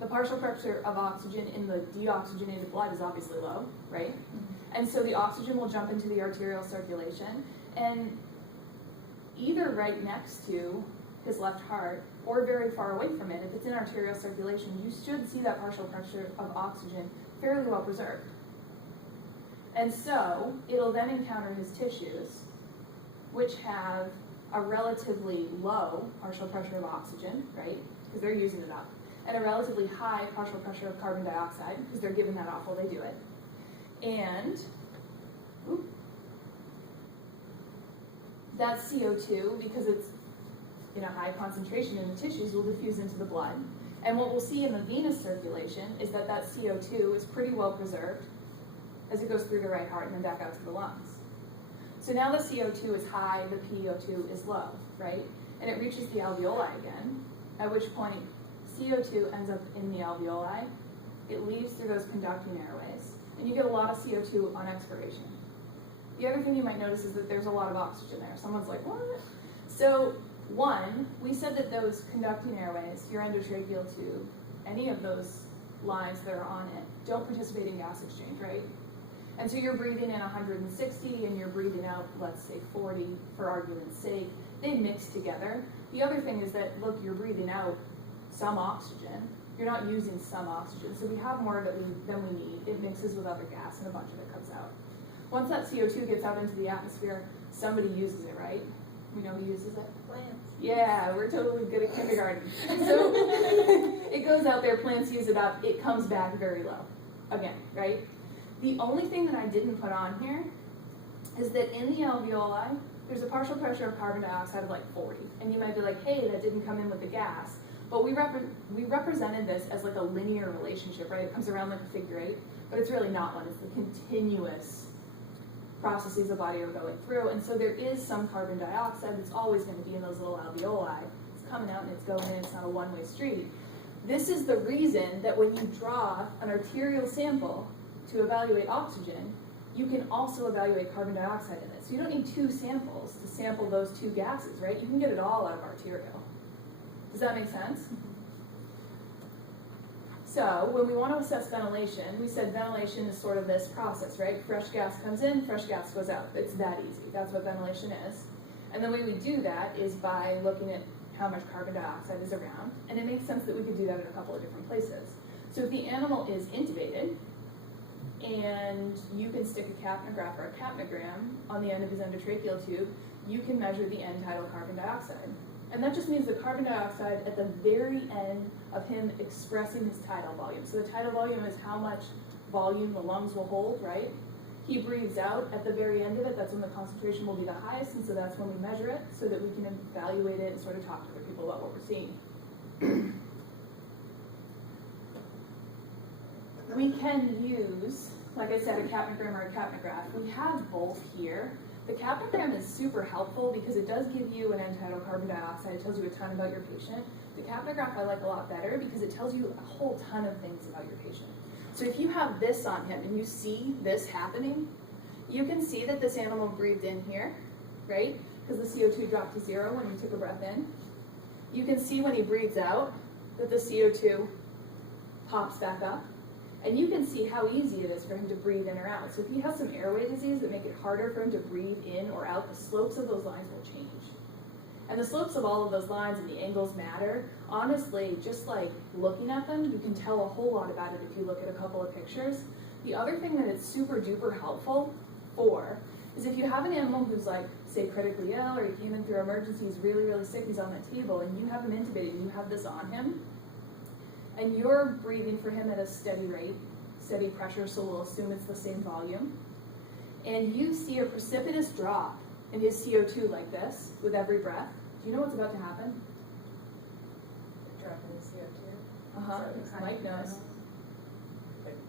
The partial pressure of oxygen in the deoxygenated blood is obviously low, right? Mm-hmm. And so the oxygen will jump into the arterial circulation, and either right next to his left heart or very far away from it, if it's in arterial circulation, you should see that partial pressure of oxygen fairly well preserved. And so it'll then encounter his tissues, which have a relatively low partial pressure of oxygen, right, because they're using it up, and a relatively high partial pressure of carbon dioxide, because they're giving that off while they do it. And that CO2, because it's in a high concentration in the tissues, will diffuse into the blood. And what we'll see in the venous circulation is that that CO2 is pretty well preserved as it goes through the right heart and then back out to the lungs. So now the CO2 is high, the PO2 is low, right? And it reaches the alveoli again, at which point CO2 ends up in the alveoli. It leaves through those conducting airways, and you get a lot of CO2 on expiration. The other thing you might notice is that there's a lot of oxygen there. Someone's like, what? So one, we said that those conducting airways, your endotracheal tube, any of those lines that are on it, don't participate in gas exchange, right? And so you're breathing in 160 and you're breathing out, let's say 40 for argument's sake. They mix together. The other thing is that, look, you're breathing out some oxygen. You're not using some oxygen. So we have more than we need. It mixes with other gas and a bunch of it comes out. Once that CO2 gets out into the atmosphere, somebody uses it, right? We know who uses it? Plants. Yeah, we're totally good at kindergarten. So it goes out there, plants use it up, it comes back very low. Again, right? The only thing that I didn't put on here is that in the alveoli, there's a partial pressure of carbon dioxide of like 40. And you might be like, hey, that didn't come in with the gas. But we represented this as like a linear relationship, right? It comes around like a figure 8, but it's really not one. It's the continuous processes the body are going through. And so there is some carbon dioxide that's always going to be in those little alveoli. It's coming out and it's going in. It's not a one-way street. This is the reason that when you draw an arterial sample to evaluate oxygen, you can also evaluate carbon dioxide in it. So you don't need two samples to sample those two gases, right? You can get it all out of arterial. Does that make sense? So when we want to assess ventilation, we said ventilation is sort of this process, right? Fresh gas comes in, fresh gas goes out. It's that easy. That's what ventilation is. And the way we do that is by looking at how much carbon dioxide is around. And it makes sense that we could do that in a couple of different places. So if the animal is intubated, and you can stick a capnograph or a capnogram on the end of his endotracheal tube, you can measure the end tidal carbon dioxide. And that just means the carbon dioxide at the very end of him expressing his tidal volume. So the tidal volume is how much volume the lungs will hold, right? He breathes out at the very end of it, that's when the concentration will be the highest, and so that's when we measure it so that we can evaluate it and sort of talk to other people about what we're seeing. We can use, like I said, a capnogram or a capnograph. We have both here. The capnogram is super helpful because it does give you an end tidal carbon dioxide. It tells you a ton about your patient. The capnograph I like a lot better because it tells you a whole ton of things about your patient. So if you have this on him and you see this happening, you can see that this animal breathed in here, right? Because the CO2 dropped to 0 when he took a breath in. You can see when he breathes out that the CO2 pops back up. And you can see how easy it is for him to breathe in or out. So if he has some airway disease that make it harder for him to breathe in or out, the slopes of those lines will change. And the slopes of all of those lines and the angles matter. Honestly, just like looking at them, you can tell a whole lot about it if you look at a couple of pictures. The other thing that it's super duper helpful for is if you have an animal who's like, say, critically ill, or he came in through emergency, he's really, really sick, he's on the table, and you have him intubated and you have this on him, and you're breathing for him at a steady rate, steady pressure, so we'll assume it's the same volume, and you see a precipitous drop in his CO2 like this with every breath, do you know what's about to happen? Drop in the CO2. Uh-huh, So Mike knows.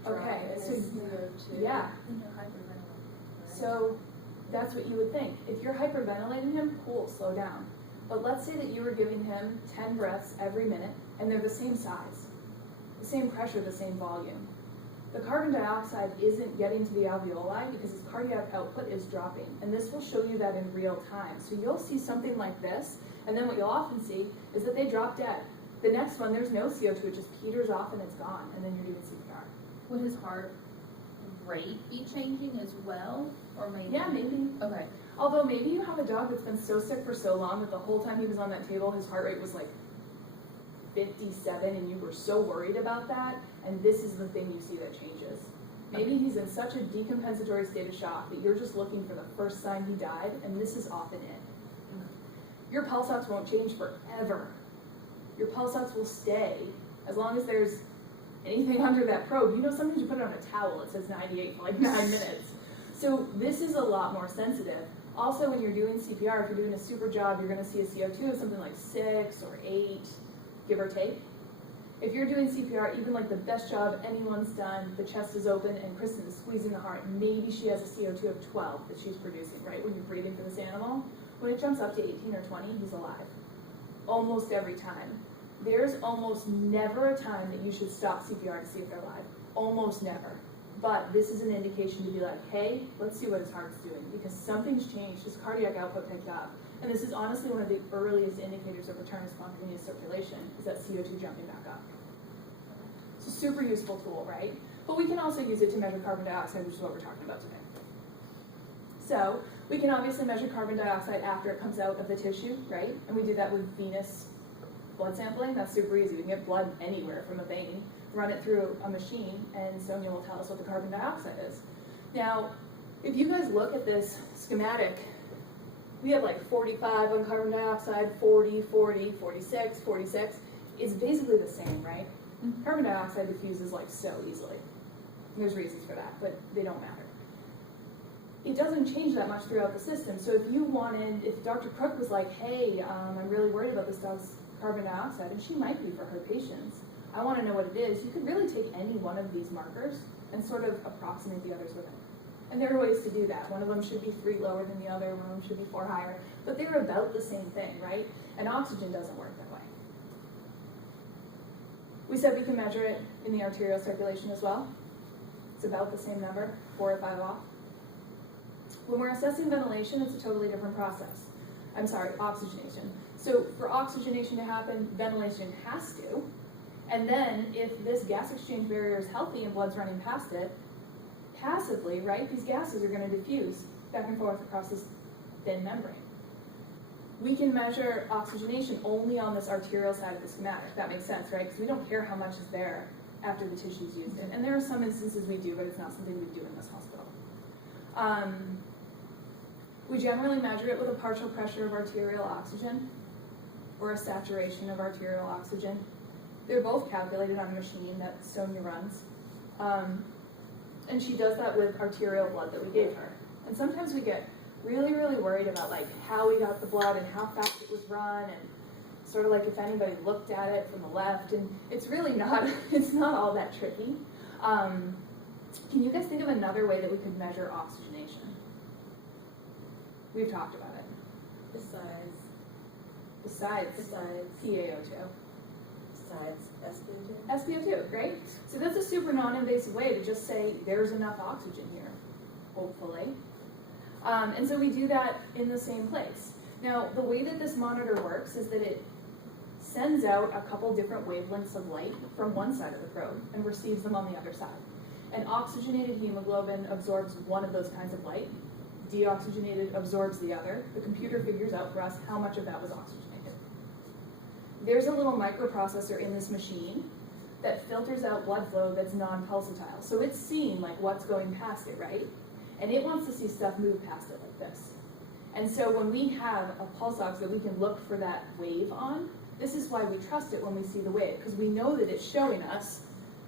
Drop Okay, in so the CO2. yeah, And you're hyperventilating, right? so that's what you would think. If you're hyperventilating him, cool, slow down. But let's say that you were giving him 10 breaths every minute, and they're the same size. The same pressure, the same volume. The carbon dioxide isn't getting to the alveoli because his cardiac output is dropping. And this will show you that in real time. So you'll see something like this, and then what you'll often see is that they drop dead. The next one, there's no CO2, it just peters off and it's gone, and then you're doing CPR. Would his heart rate be changing as well, or maybe? Yeah, maybe. Okay. Although maybe you have a dog that's been so sick for so long that the whole time he was on that table, his heart rate was like 57 and you were so worried about that, and this is the thing you see that changes. Maybe he's in such a decompensatory state of shock that you're just looking for the first sign he died, and this is often it. Your pulse ox won't change forever. Your pulse ox will stay as long as there's anything under that probe. You know, sometimes you put it on a towel, it says 98 for like 9 minutes. So this is a lot more sensitive. Also, when you're doing CPR, if you're doing a super job, you're gonna see a CO2 of something like 6 or 8, give or take. If you're doing CPR, even like the best job anyone's done, the chest is open and Kristen is squeezing the heart, maybe she has a CO2 of 12 that she's producing, right, when you're breathing for this animal. When it jumps up to 18 or 20, he's alive. Almost every time. There's almost never a time that you should stop CPR to see if they're alive. Almost never. But this is an indication to be like, hey, let's see what his heart's doing, because something's changed, his cardiac output picked up. And this is honestly one of the earliest indicators of return of spontaneous circulation, is that CO2 jumping back up. It's a super useful tool, right? But we can also use it to measure carbon dioxide, which is what we're talking about today. So, we can obviously measure carbon dioxide after it comes out of the tissue, right? And we do that with venous blood sampling. That's super easy. We can get blood anywhere from a vein, run it through a machine, and Sonia will tell us what the carbon dioxide is. Now, if you guys look at this schematic, we have like 45 on carbon dioxide, 40, 40, 46, 46. It's basically the same, right? Carbon dioxide diffuses like so easily. There's reasons for that, but they don't matter. It doesn't change that much throughout the system. So if Dr. Crook was like, hey, I'm really worried about this dog's carbon dioxide, and she might be for her patients, I want to know what it is, you could really take any one of these markers and sort of approximate the others with it. And there are ways to do that. One of them should be 3 lower than the other, one of them should be 4 higher, but they're about the same thing, right? And oxygen doesn't work that way. We said we can measure it in the arterial circulation as well. It's about the same number, 4 or 5 off. When we're assessing ventilation, it's a totally different process. I'm sorry, oxygenation. So for oxygenation to happen, ventilation has to. And then if this gas exchange barrier is healthy and blood's running past it, passively, right, these gases are going to diffuse back and forth across this thin membrane. We can measure oxygenation only on this arterial side of the schematic. That makes sense, right? Because we don't care how much is there after the tissue's used it. And there are some instances we do, but it's not something we do in this hospital. We generally measure it with a partial pressure of arterial oxygen or a saturation of arterial oxygen. They're both calculated on a machine that Sonia runs. And she does that with arterial blood that we gave her. And sometimes we get really, really worried about like how we got the blood and how fast it was run, and sort of like if anybody looked at it from the left, and it's really not, it's not all that tricky. Can you guys think of another way that we could measure oxygenation? We've talked about it. Besides PaO2. Besides SpO2? SpO2, right? So that's a super non-invasive way to just say there's enough oxygen here, hopefully. And so we do that in the same place. Now, the way that this monitor works is that it sends out a couple different wavelengths of light from one side of the probe and receives them on the other side. And oxygenated hemoglobin absorbs one of those kinds of light. Deoxygenated absorbs the other. The computer figures out for us how much of that was oxygenated. There's a little microprocessor in this machine that filters out blood flow that's non-pulsatile. So it's seeing like what's going past it, right? And it wants to see stuff move past it like this. And so when we have a pulse ox that we can look for that wave on, this is why we trust it when we see the wave, because we know that it's showing us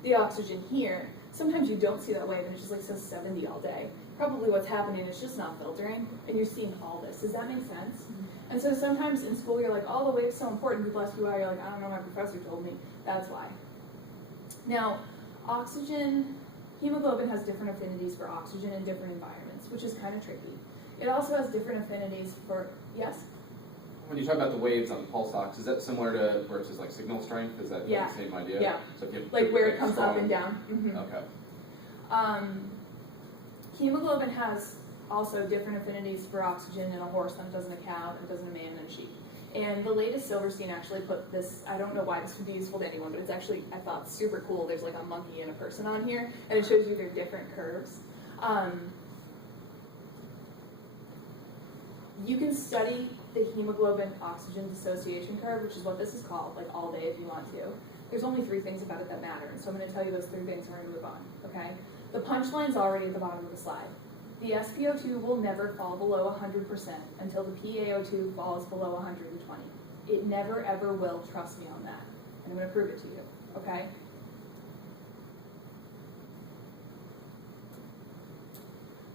the oxygen here. Sometimes you don't see that wave and it just like says 70 all day. Probably what's happening is just not filtering, and you're seeing all this. Does that make sense? Mm-hmm. And so sometimes in school you're like, oh, the wave's so important, people ask you why, you're like, I don't know, my professor told me. That's why. Now, oxygen, hemoglobin has different affinities for oxygen in different environments, which is kind of tricky. It also has different affinities for, yes? When you talk about the waves on the pulse ox, is that similar to where it says like signal strength? Is that the same idea? Yeah. So if you like where it comes up and down. Mm-hmm. Okay. Hemoglobin has also different affinities for oxygen in a horse than it does in a cow, and it does in a man and a sheep. And the latest Silverstein actually put this, I don't know why this would be useful to anyone, but it's actually, I thought, super cool. There's like a monkey and a person on here, and it shows you their different curves. You can study the hemoglobin oxygen dissociation curve, which is what this is called, like all day if you want to. There's only 3 things about it that matter, and so I'm going to tell you those 3 things and we're going to move on, okay? The punchline's already at the bottom of the slide. The SpO2 will never fall below 100% until the PaO2 falls below 120. It never ever will, trust me on that. And I'm going to prove it to you, okay?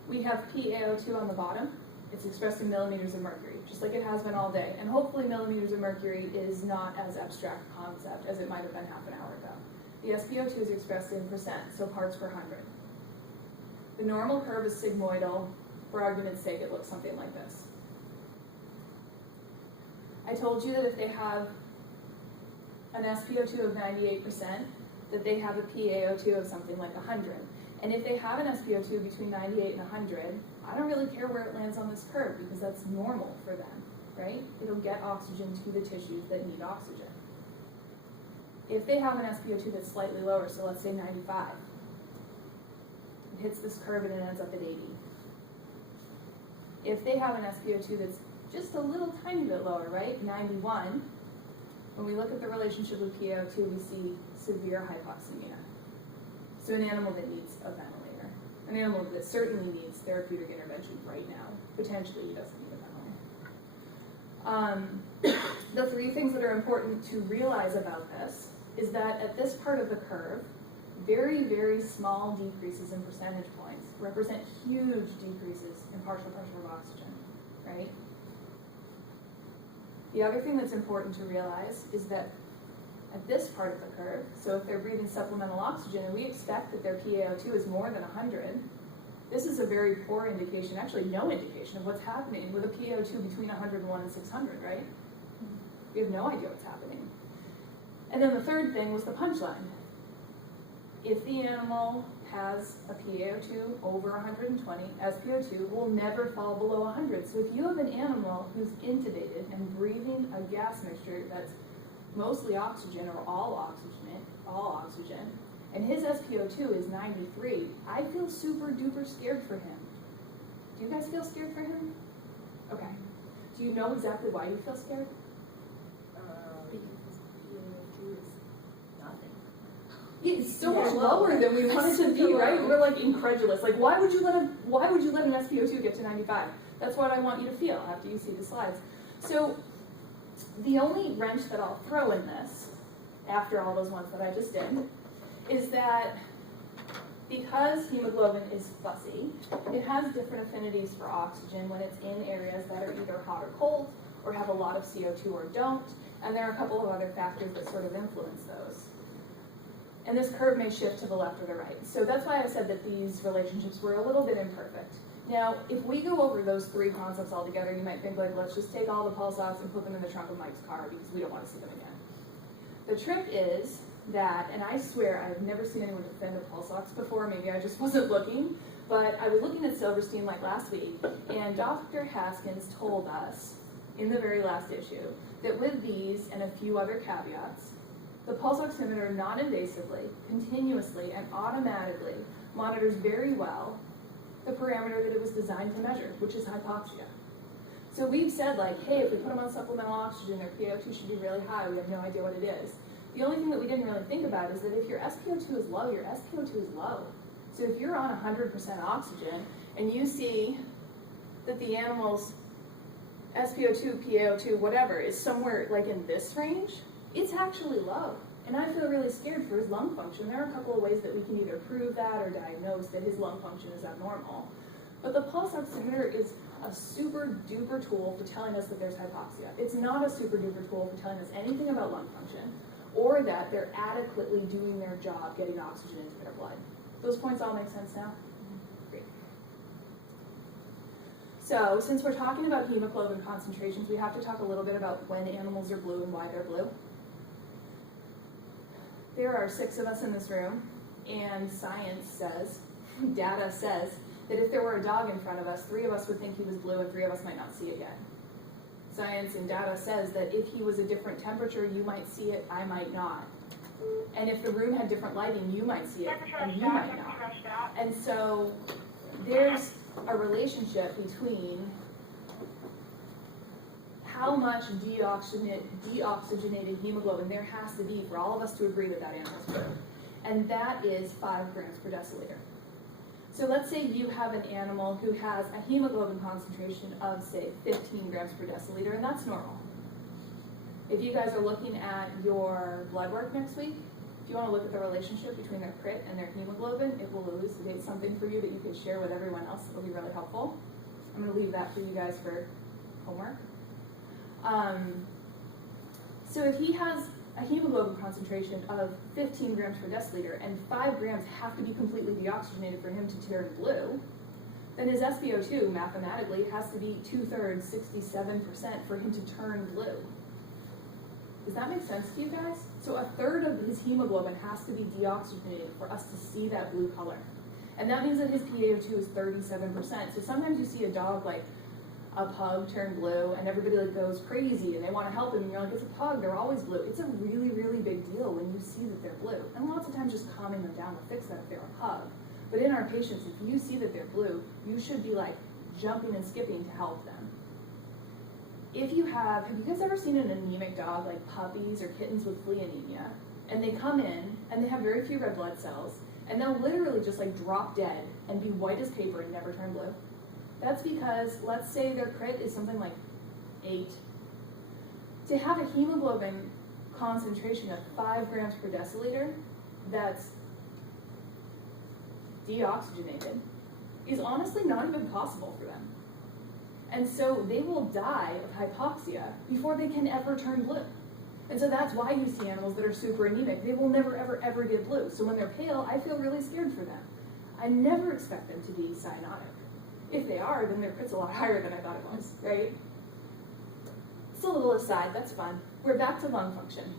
We have PaO2 on the bottom, It's expressed in millimeters of mercury, just like it has been all day. And hopefully millimeters of mercury is not as abstract a concept as it might have been half an hour ago. The SpO2 is expressed in percent, so parts per hundred. The normal curve is sigmoidal. For argument's sake, it looks something like this. I told you that if they have an SpO2 of 98%, that they have a PaO2 of something like 100. And if they have an SpO2 between 98 and 100, I don't really care where it lands on this curve because that's normal for them, right? It'll get oxygen to the tissues that need oxygen. If they have an SpO2 that's slightly lower, so let's say 95, it hits this curve and it ends up at 80. If they have an SpO2 that's just a little tiny bit lower, right, 91, when we look at the relationship with PaO2, we see severe hypoxemia. So an animal that needs a ventilator. An animal that certainly needs therapeutic intervention right now. Potentially he doesn't need a ventilator. The three things that are important to realize about this is that at this part of the curve, very, very small decreases in percentage points represent huge decreases in partial pressure of oxygen, right? The other thing that's important to realize is that at this part of the curve, so if they're breathing supplemental oxygen and we expect that their PaO2 is more than 100, this is a very poor indication, actually no indication of what's happening with a PaO2 between 101 and 600, right? We have no idea what's happening. And then the third thing was the punchline. If the animal has a PaO2 over 120, SpO2 will never fall below 100. So if you have an animal who's intubated and breathing a gas mixture that's mostly oxygen or all oxygen, and his SpO2 is 93, I feel super duper scared for him. Do you guys feel scared for him? Okay. Do you know exactly why you feel scared? It's so much lower than we want it to be, right? We're like incredulous. Like, why would you let an SpO2 get to 95? That's what I want you to feel after you see the slides. So the only wrench that I'll throw in this, after all those ones that I just did, is that because hemoglobin is fussy, it has different affinities for oxygen when it's in areas that are either hot or cold, or have a lot of CO2 or don't, and there are a couple of other factors that sort of influence those. And this curve may shift to the left or the right. So that's why I said that these relationships were a little bit imperfect. Now, if we go over those three concepts all together, you might think, like, let's just take all the pulse ox and put them in the trunk of Mike's car because we don't want to see them again. The trick is that, and I swear I've never seen anyone defend a pulse ox before, maybe I just wasn't looking, but I was looking at Silverstein like last week, and Dr. Haskins told us in the very last issue that with these and a few other caveats, the pulse oximeter non-invasively, continuously, and automatically monitors very well the parameter that it was designed to measure, which is hypoxia. So we've said, like, hey, if we put them on supplemental oxygen, their PaO2 should be really high. We have no idea what it is. The only thing that we didn't really think about is that if your SpO2 is low, your SpO2 is low. So if you're on 100% oxygen and you see that the animal's SpO2, PaO2, whatever, is somewhere like in this range, it's actually low. And I feel really scared for his lung function. There are a couple of ways that we can either prove that or diagnose that his lung function is abnormal. But the pulse oximeter is a super duper tool for telling us that there's hypoxia. It's not a super duper tool for telling us anything about lung function or that they're adequately doing their job getting oxygen into their blood. Those points all make sense now? Great. So, since we're talking about hemoglobin concentrations, we have to talk a little bit about when animals are blue and why they're blue. There are 6 of us in this room, and science says, data says, that if there were a dog in front of us, 3 of us would think he was blue and 3 of us might not see it yet. Science and data says that if he was a different temperature, you might see it, I might not. And if the room had different lighting, you might see it, and you might not. And so there's a relationship between how much deoxygenated hemoglobin there has to be for all of us to agree that that animal's blue. And that is 5 grams per deciliter. So let's say you have an animal who has a hemoglobin concentration of, say, 15 grams per deciliter, and that's normal. If you guys are looking at your blood work next week, if you want to look at the relationship between their crit and their hemoglobin, it will elucidate something for you that you can share with everyone else that will be really helpful. I'm gonna leave that for you guys for homework. So if he has a hemoglobin concentration of 15 grams per deciliter and 5 grams have to be completely deoxygenated for him to turn blue, then his SpO2 mathematically has to be 2/3, 67% for him to turn blue. Does that make sense to you guys? So 1/3 of his hemoglobin has to be deoxygenated for us to see that blue color. And that means that his PaO2 is 37%. So sometimes you see a dog like a pug turn blue and everybody like goes crazy and they want to help him and you're like, it's a pug, they're always blue. It's a really, really big deal when you see that they're blue. And lots of times just calming them down will fix that if they're a pug. But in our patients, if you see that they're blue, you should be like jumping and skipping to help them. If you have you guys ever seen an anemic dog, like puppies or kittens with flea anemia, and they come in and they have very few red blood cells, and they'll literally just like drop dead and be white as paper and never turn blue? That's because, let's say their crit is something like 8. To have a hemoglobin concentration of 5 grams per deciliter that's deoxygenated is honestly not even possible for them. And so they will die of hypoxia before they can ever turn blue. And so that's why you see animals that are super anemic. They will never, ever, ever get blue. So when they're pale, I feel really scared for them. I never expect them to be cyanotic. If they are, then their crit's a lot higher than I thought it was, right? Just a little aside, that's fun. We're back to lung function.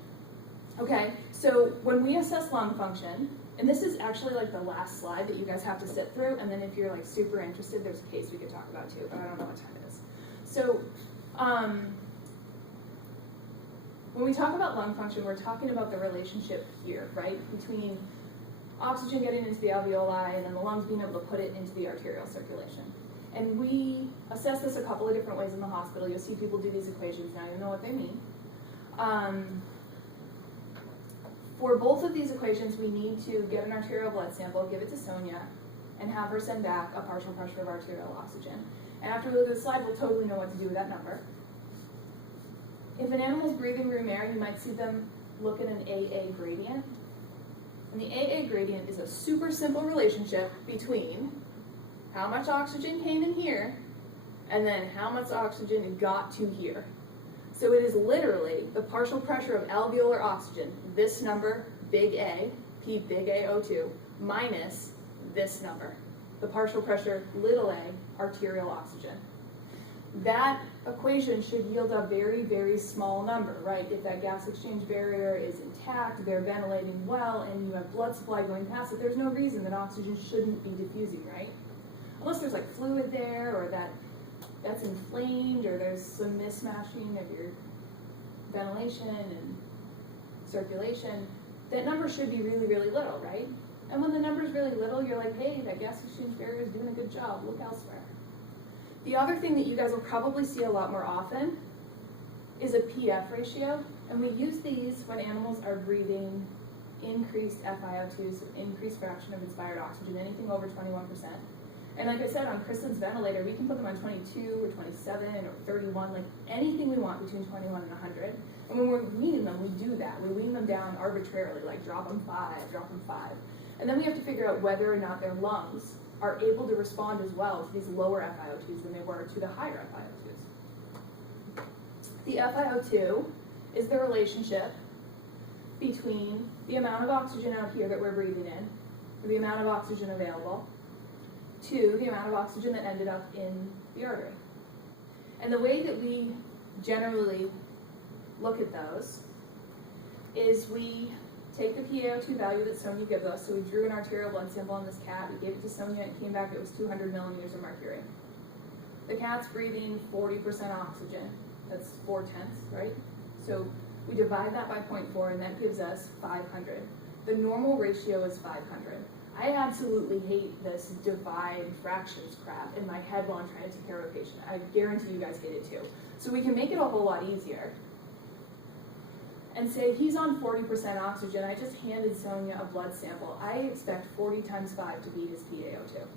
Okay, so when we assess lung function, and this is actually like the last slide that you guys have to sit through, and then if you're like super interested, there's a case we could talk about too, but I don't know what time it is. So, when we talk about lung function, we're talking about the relationship here, right, between oxygen getting into the alveoli and then the lungs being able to put it into the arterial circulation. And we assess this a couple of different ways in the hospital. You'll see people do these equations, now you know what they mean. For both of these equations, we need to get an arterial blood sample, give it to Sonia, and have her send back a partial pressure of arterial oxygen. And after we look at the slide, we'll totally know what to do with that number. If an animal's breathing room air, you might see them look at an AA gradient. And the AA gradient is a super simple relationship between how much oxygen came in here and then how much oxygen got to here. So it is literally the partial pressure of alveolar oxygen, this number, big A, P big A O2, minus this number, the partial pressure, little a, arterial oxygen. That equation should yield a very, very small number, right? If that gas exchange barrier is intact, they're ventilating well, and you have blood supply going past it, there's no reason that oxygen shouldn't be diffusing, right? Unless there's like fluid there, or that's inflamed, or there's some mismatching of your ventilation and circulation, that number should be really, really little, right? And when the number's really little, you're like, hey, that gas exchange barrier is doing a good job, look elsewhere. The other thing that you guys will probably see a lot more often is a PF ratio, and we use these when animals are breathing increased FiO2, so increased fraction of inspired oxygen, anything over 21%. And like I said, on Kristen's ventilator, we can put them on 22 or 27 or 31, like anything we want between 21 and 100. And when we're weaning them, we do that. We wean them down arbitrarily, like drop them 5, drop them 5. And then we have to figure out whether or not their lungs are able to respond as well to these lower FiO2s than they were to the higher FiO2s. The FiO2 is the relationship between the amount of oxygen out here that we're breathing in, or the amount of oxygen available, to the amount of oxygen that ended up in the artery. And the way that we generally look at those is we take the PaO2 value that Sonia gives us. So we drew an arterial blood sample on this cat, we gave it to Sonia, and it came back, it was 200 millimeters of mercury. The cat's breathing 40% oxygen. That's 4/10, right? So we divide that by 0.4, and that gives us 500. The normal ratio is 500. I absolutely hate this divide fractions crap in my head while I'm trying to take care of a patient. I guarantee you guys hate it too. So we can make it a whole lot easier and say he's on 40% oxygen. I just handed Sonia a blood sample. I expect 40 times 5 to be his PaO2.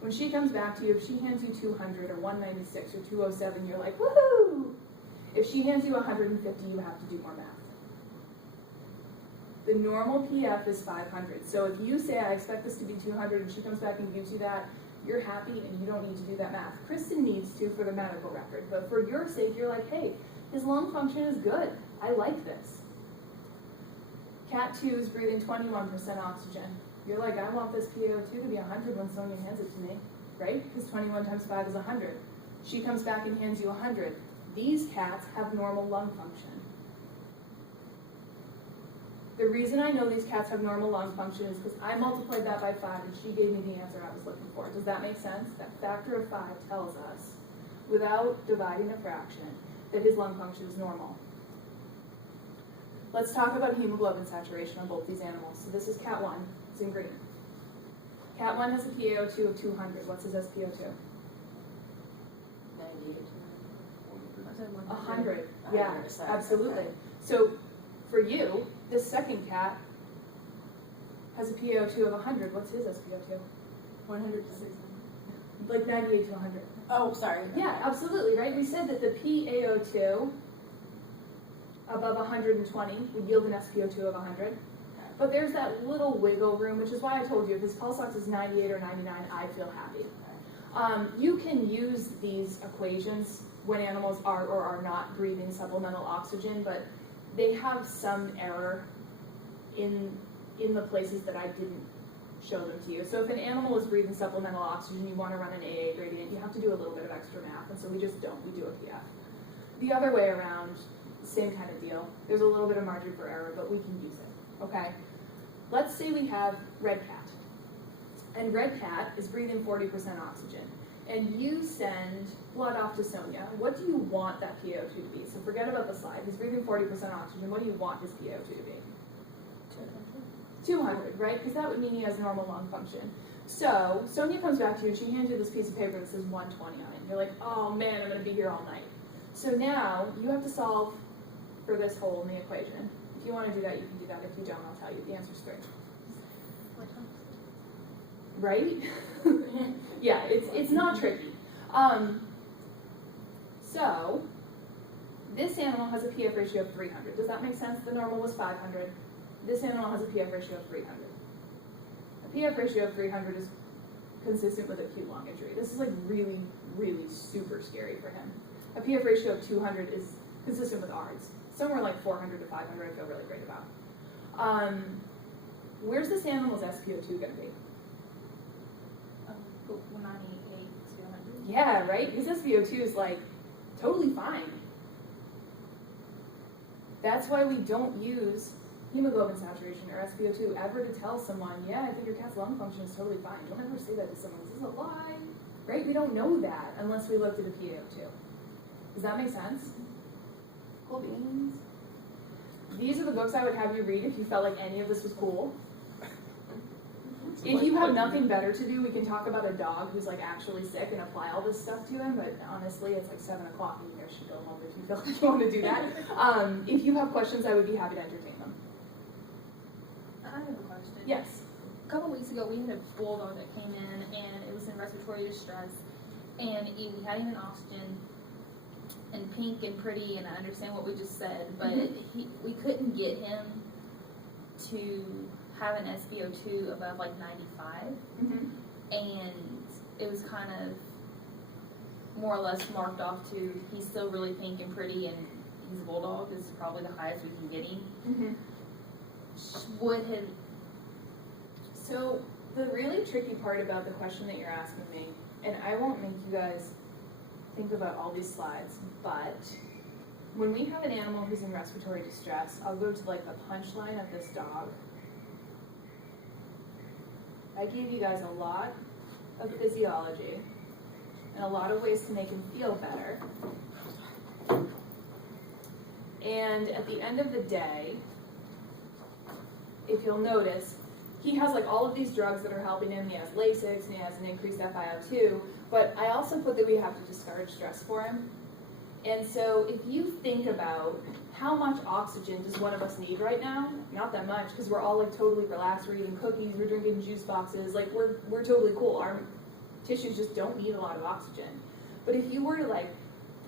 When she comes back to you, if she hands you 200 or 196 or 207, you're like, woohoo! If she hands you 150, you have to do more math. The normal PF is 500. So if you say, I expect this to be 200, and she comes back and gives you that, you're happy and you don't need to do that math. Kristen needs to for the medical record, but for your sake, you're like, hey, his lung function is good. I like this. Cat 2 is breathing 21% oxygen. You're like, I want this PaO2 to be 100 when Sonia hands it to me, right? Because 21 times 5 is 100. She comes back and hands you 100. These cats have normal lung function. The reason I know these cats have normal lung function is because I multiplied that by 5 and she gave me the answer I was looking for. Does that make sense? That factor of 5 tells us, without dividing a fraction, that his lung function is normal. Let's talk about hemoglobin saturation on both these animals. So this is cat 1, it's in green. Cat 1 has a PaO2 of 200. What's his SpO2? 98. 100. Yeah, 100, sorry. absolutely. Okay. So for you, this second cat has a PaO2 of 100. What's his SpO2? 100 to 600. Like 98 to 100. Oh, sorry. Yeah, absolutely, right? We said that the PaO2 above 120 would yield an SpO2 of 100. But there's that little wiggle room, which is why I told you if his pulse ox is 98 or 99, I feel happy. You can use these equations when animals are or are not breathing supplemental oxygen, but they have some error in the places that I didn't show them to you. So if an animal is breathing supplemental oxygen, you want to run an AA gradient, you have to do a little bit of extra math, and so we just don't, we do a PF. The other way around, same kind of deal. There's a little bit of margin for error, but we can use it, okay? Let's say we have red cat, and red cat is breathing 40% oxygen, and you send blood off to Sonia. What do you want that PaO2 to be? So forget about the slide. He's breathing 40% oxygen. What do you want his PaO2 to be? 200, right? Because that would mean he has normal lung function. So Sonia comes back to you and she hands you this piece of paper that says 120 on it. You're like, oh man, I'm going to be here all night. So now you have to solve for this hole in the equation. If you want to do that, you can do that. If you don't, I'll tell you. The answer's 3. Right? Yeah, it's not tricky. So this animal has a PF ratio of 300. Does that make sense? The normal was 500. This animal has a PF ratio of 300. A PF ratio of 300 is consistent with acute lung injury. This is like really, really super scary for him. A PF ratio of 200 is consistent with ARDS. Somewhere like 400 to 500 I feel really great about. Where's this animal's SpO2 going to be? 98 to 100. Yeah, right? His SpO2 is like totally fine. That's why we don't use hemoglobin saturation or SpO2 ever to tell someone, yeah, I think your cat's lung function is totally fine. Don't ever say that to someone. This is a lie, right? We don't know that unless we looked at a PaO2. Does that make sense? Cool beans. These are the books I would have you read if you felt like any of this was cool. If you have nothing better to do, we can talk about a dog who's like actually sick and apply all this stuff to him, but honestly, it's like 7 o'clock and you guys should go home if you feel like you want to do that. If you have questions, I would be happy to entertain them. I have a question. Yes. A couple weeks ago, we had a bulldog that came in, and it was in respiratory distress, and we had him in oxygen, and pink and pretty, and I understand what we just said, but we couldn't get him to have an SpO2 above like 95, and it was kind of more or less marked off to he's still really pink and pretty, and he's a bulldog. This is probably the highest we can get him. So the really tricky part about the question that you're asking me, and I won't make you guys think about all these slides, but when we have an animal who's in respiratory distress, I'll go to like the punchline of this dog. I gave you guys a lot of physiology and a lot of ways to make him feel better. And at the end of the day, if you'll notice, he has like all of these drugs that are helping him. He has Lasix and he has an increased FiO2, but I also put that we have to discourage stress for him. And so if you think about how much oxygen does one of us need right now, not that much, because we're all like totally relaxed, we're eating cookies, we're drinking juice boxes, like we're totally cool. Our tissues just don't need a lot of oxygen. But if you were to like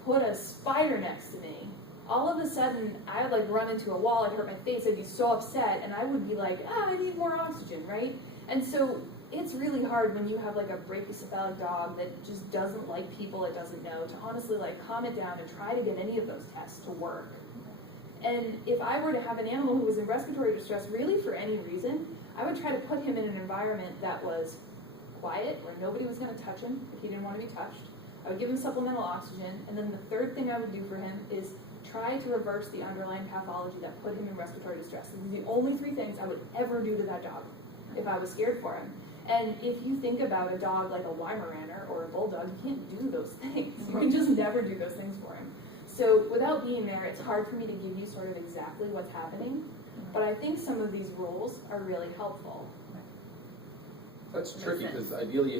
put a spider next to me, all of a sudden I would like run into a wall, I'd hurt my face, I'd be so upset, and I would be like, I need more oxygen, right? And so it's really hard when you have like a brachycephalic dog that just doesn't like people it doesn't know to honestly like calm it down and try to get any of those tests to work. And if I were to have an animal who was in respiratory distress really for any reason, I would try to put him in an environment that was quiet, where nobody was going to touch him if he didn't want to be touched. I would give him supplemental oxygen, and then the third thing I would do for him is try to reverse the underlying pathology that put him in respiratory distress. These are the only three things I would ever do to that dog if I was scared for him. And if you think about a dog like a Weimaraner or a bulldog, you can't do those things. You can just never do those things for him. So without being there, it's hard for me to give you sort of exactly what's happening. But I think some of these rules are really helpful. That's tricky, because ideally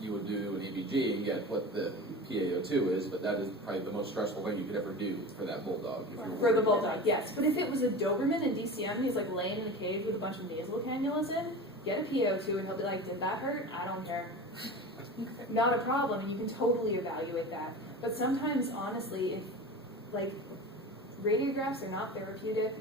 you would do an EBG and get what the PaO2 is, but that is probably the most stressful thing you could ever do for that bulldog. If you're For the bulldog, yes. But if it was a Doberman and DCM, he's like laying in a cage with a bunch of nasal cannulas in, get a PaO2 and he'll be like, did that hurt? I don't care. Not a problem, and you can totally evaluate that. But sometimes, honestly, if like radiographs are not therapeutic,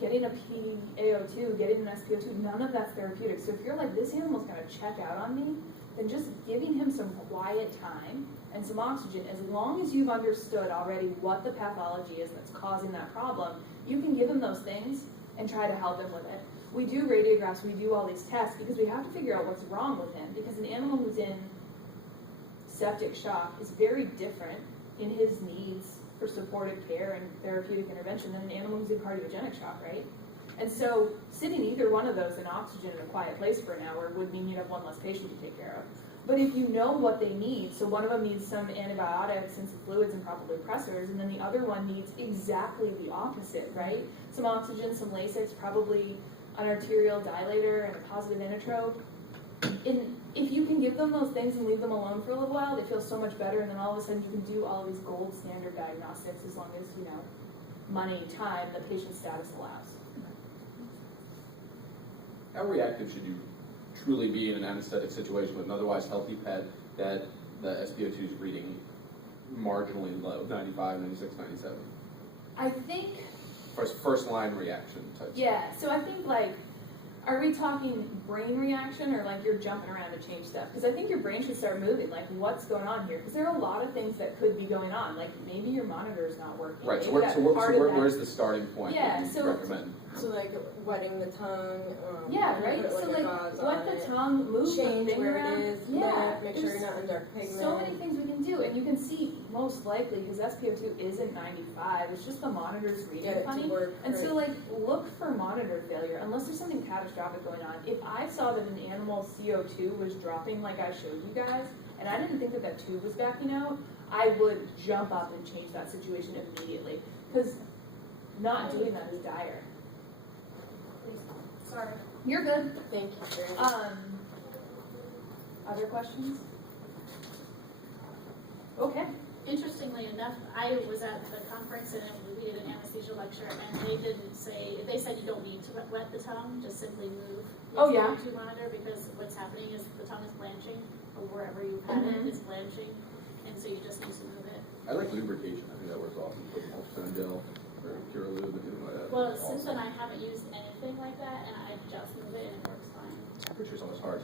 getting a PaO2, getting an SpO2, none of that's therapeutic. So if you're like, this animal's gonna check out on me, then just giving him some quiet time and some oxygen, as long as you've understood already what the pathology is that's causing that problem, you can give him those things and try to help him with it. We do radiographs, we do all these tests because we have to figure out what's wrong with him, because an animal who's in septic shock is very different in his needs for supportive care and therapeutic intervention than an animal who's in cardiogenic shock, right? And so sitting either one of those in oxygen in a quiet place for an hour would mean you'd have one less patient to take care of. But if you know what they need, so one of them needs some antibiotics and some fluids and probably pressors, and then the other one needs exactly the opposite, right? Some oxygen, some Lasix, probably an arterial dilator and a positive inotrope. If you can give them those things and leave them alone for a little while, they feel so much better, and then all of a sudden you can do all of these gold standard diagnostics as long as, you know, money, time, the patient status allows. How reactive should you truly be in an anesthetic situation with an otherwise healthy pet that the SpO2 is reading marginally low, 95, 96, 97? I think, First line reaction type. yeah, so I think like, are we talking brain reaction or like you're jumping around to change stuff? Because I think your brain should start moving, like what's going on here? Because there are a lot of things that could be going on, like maybe your monitor is not working. Right, so, Maybe where's the starting point Yeah, that you so- recommend? So like wetting the tongue. Yeah, right? Put So like a like, gauze let on the it. tongue move the Change finger where around. it is. Yeah, Make sure you're not under pigment. so many things we can do, and you can see most likely because SpO2 isn't 95. It's just the monitor's reading Get it funny. to work. And so like look for monitor failure unless there's something catastrophic going on. If I saw that an animal's CO2 was dropping like I showed you guys, and I didn't think that that tube was backing out, I would jump up and change that situation immediately because not doing that is dire. Sorry. You're good. Thank you very much. Other questions? Okay. Interestingly enough, I was at the conference and we did an anesthesia lecture, and they said you don't need to wet the tongue, just simply move the Oh, yeah. SpO2 monitor, because what's happening is the tongue is blanching, or wherever you've had it is blanching, and so you just need to move it. I like lubrication. I think that works awesome. Put ultrasound gel or Pure Lube and anything like that. Well, since then I haven't used anything like that, and I just move it and it works fine. Temperature's always hard.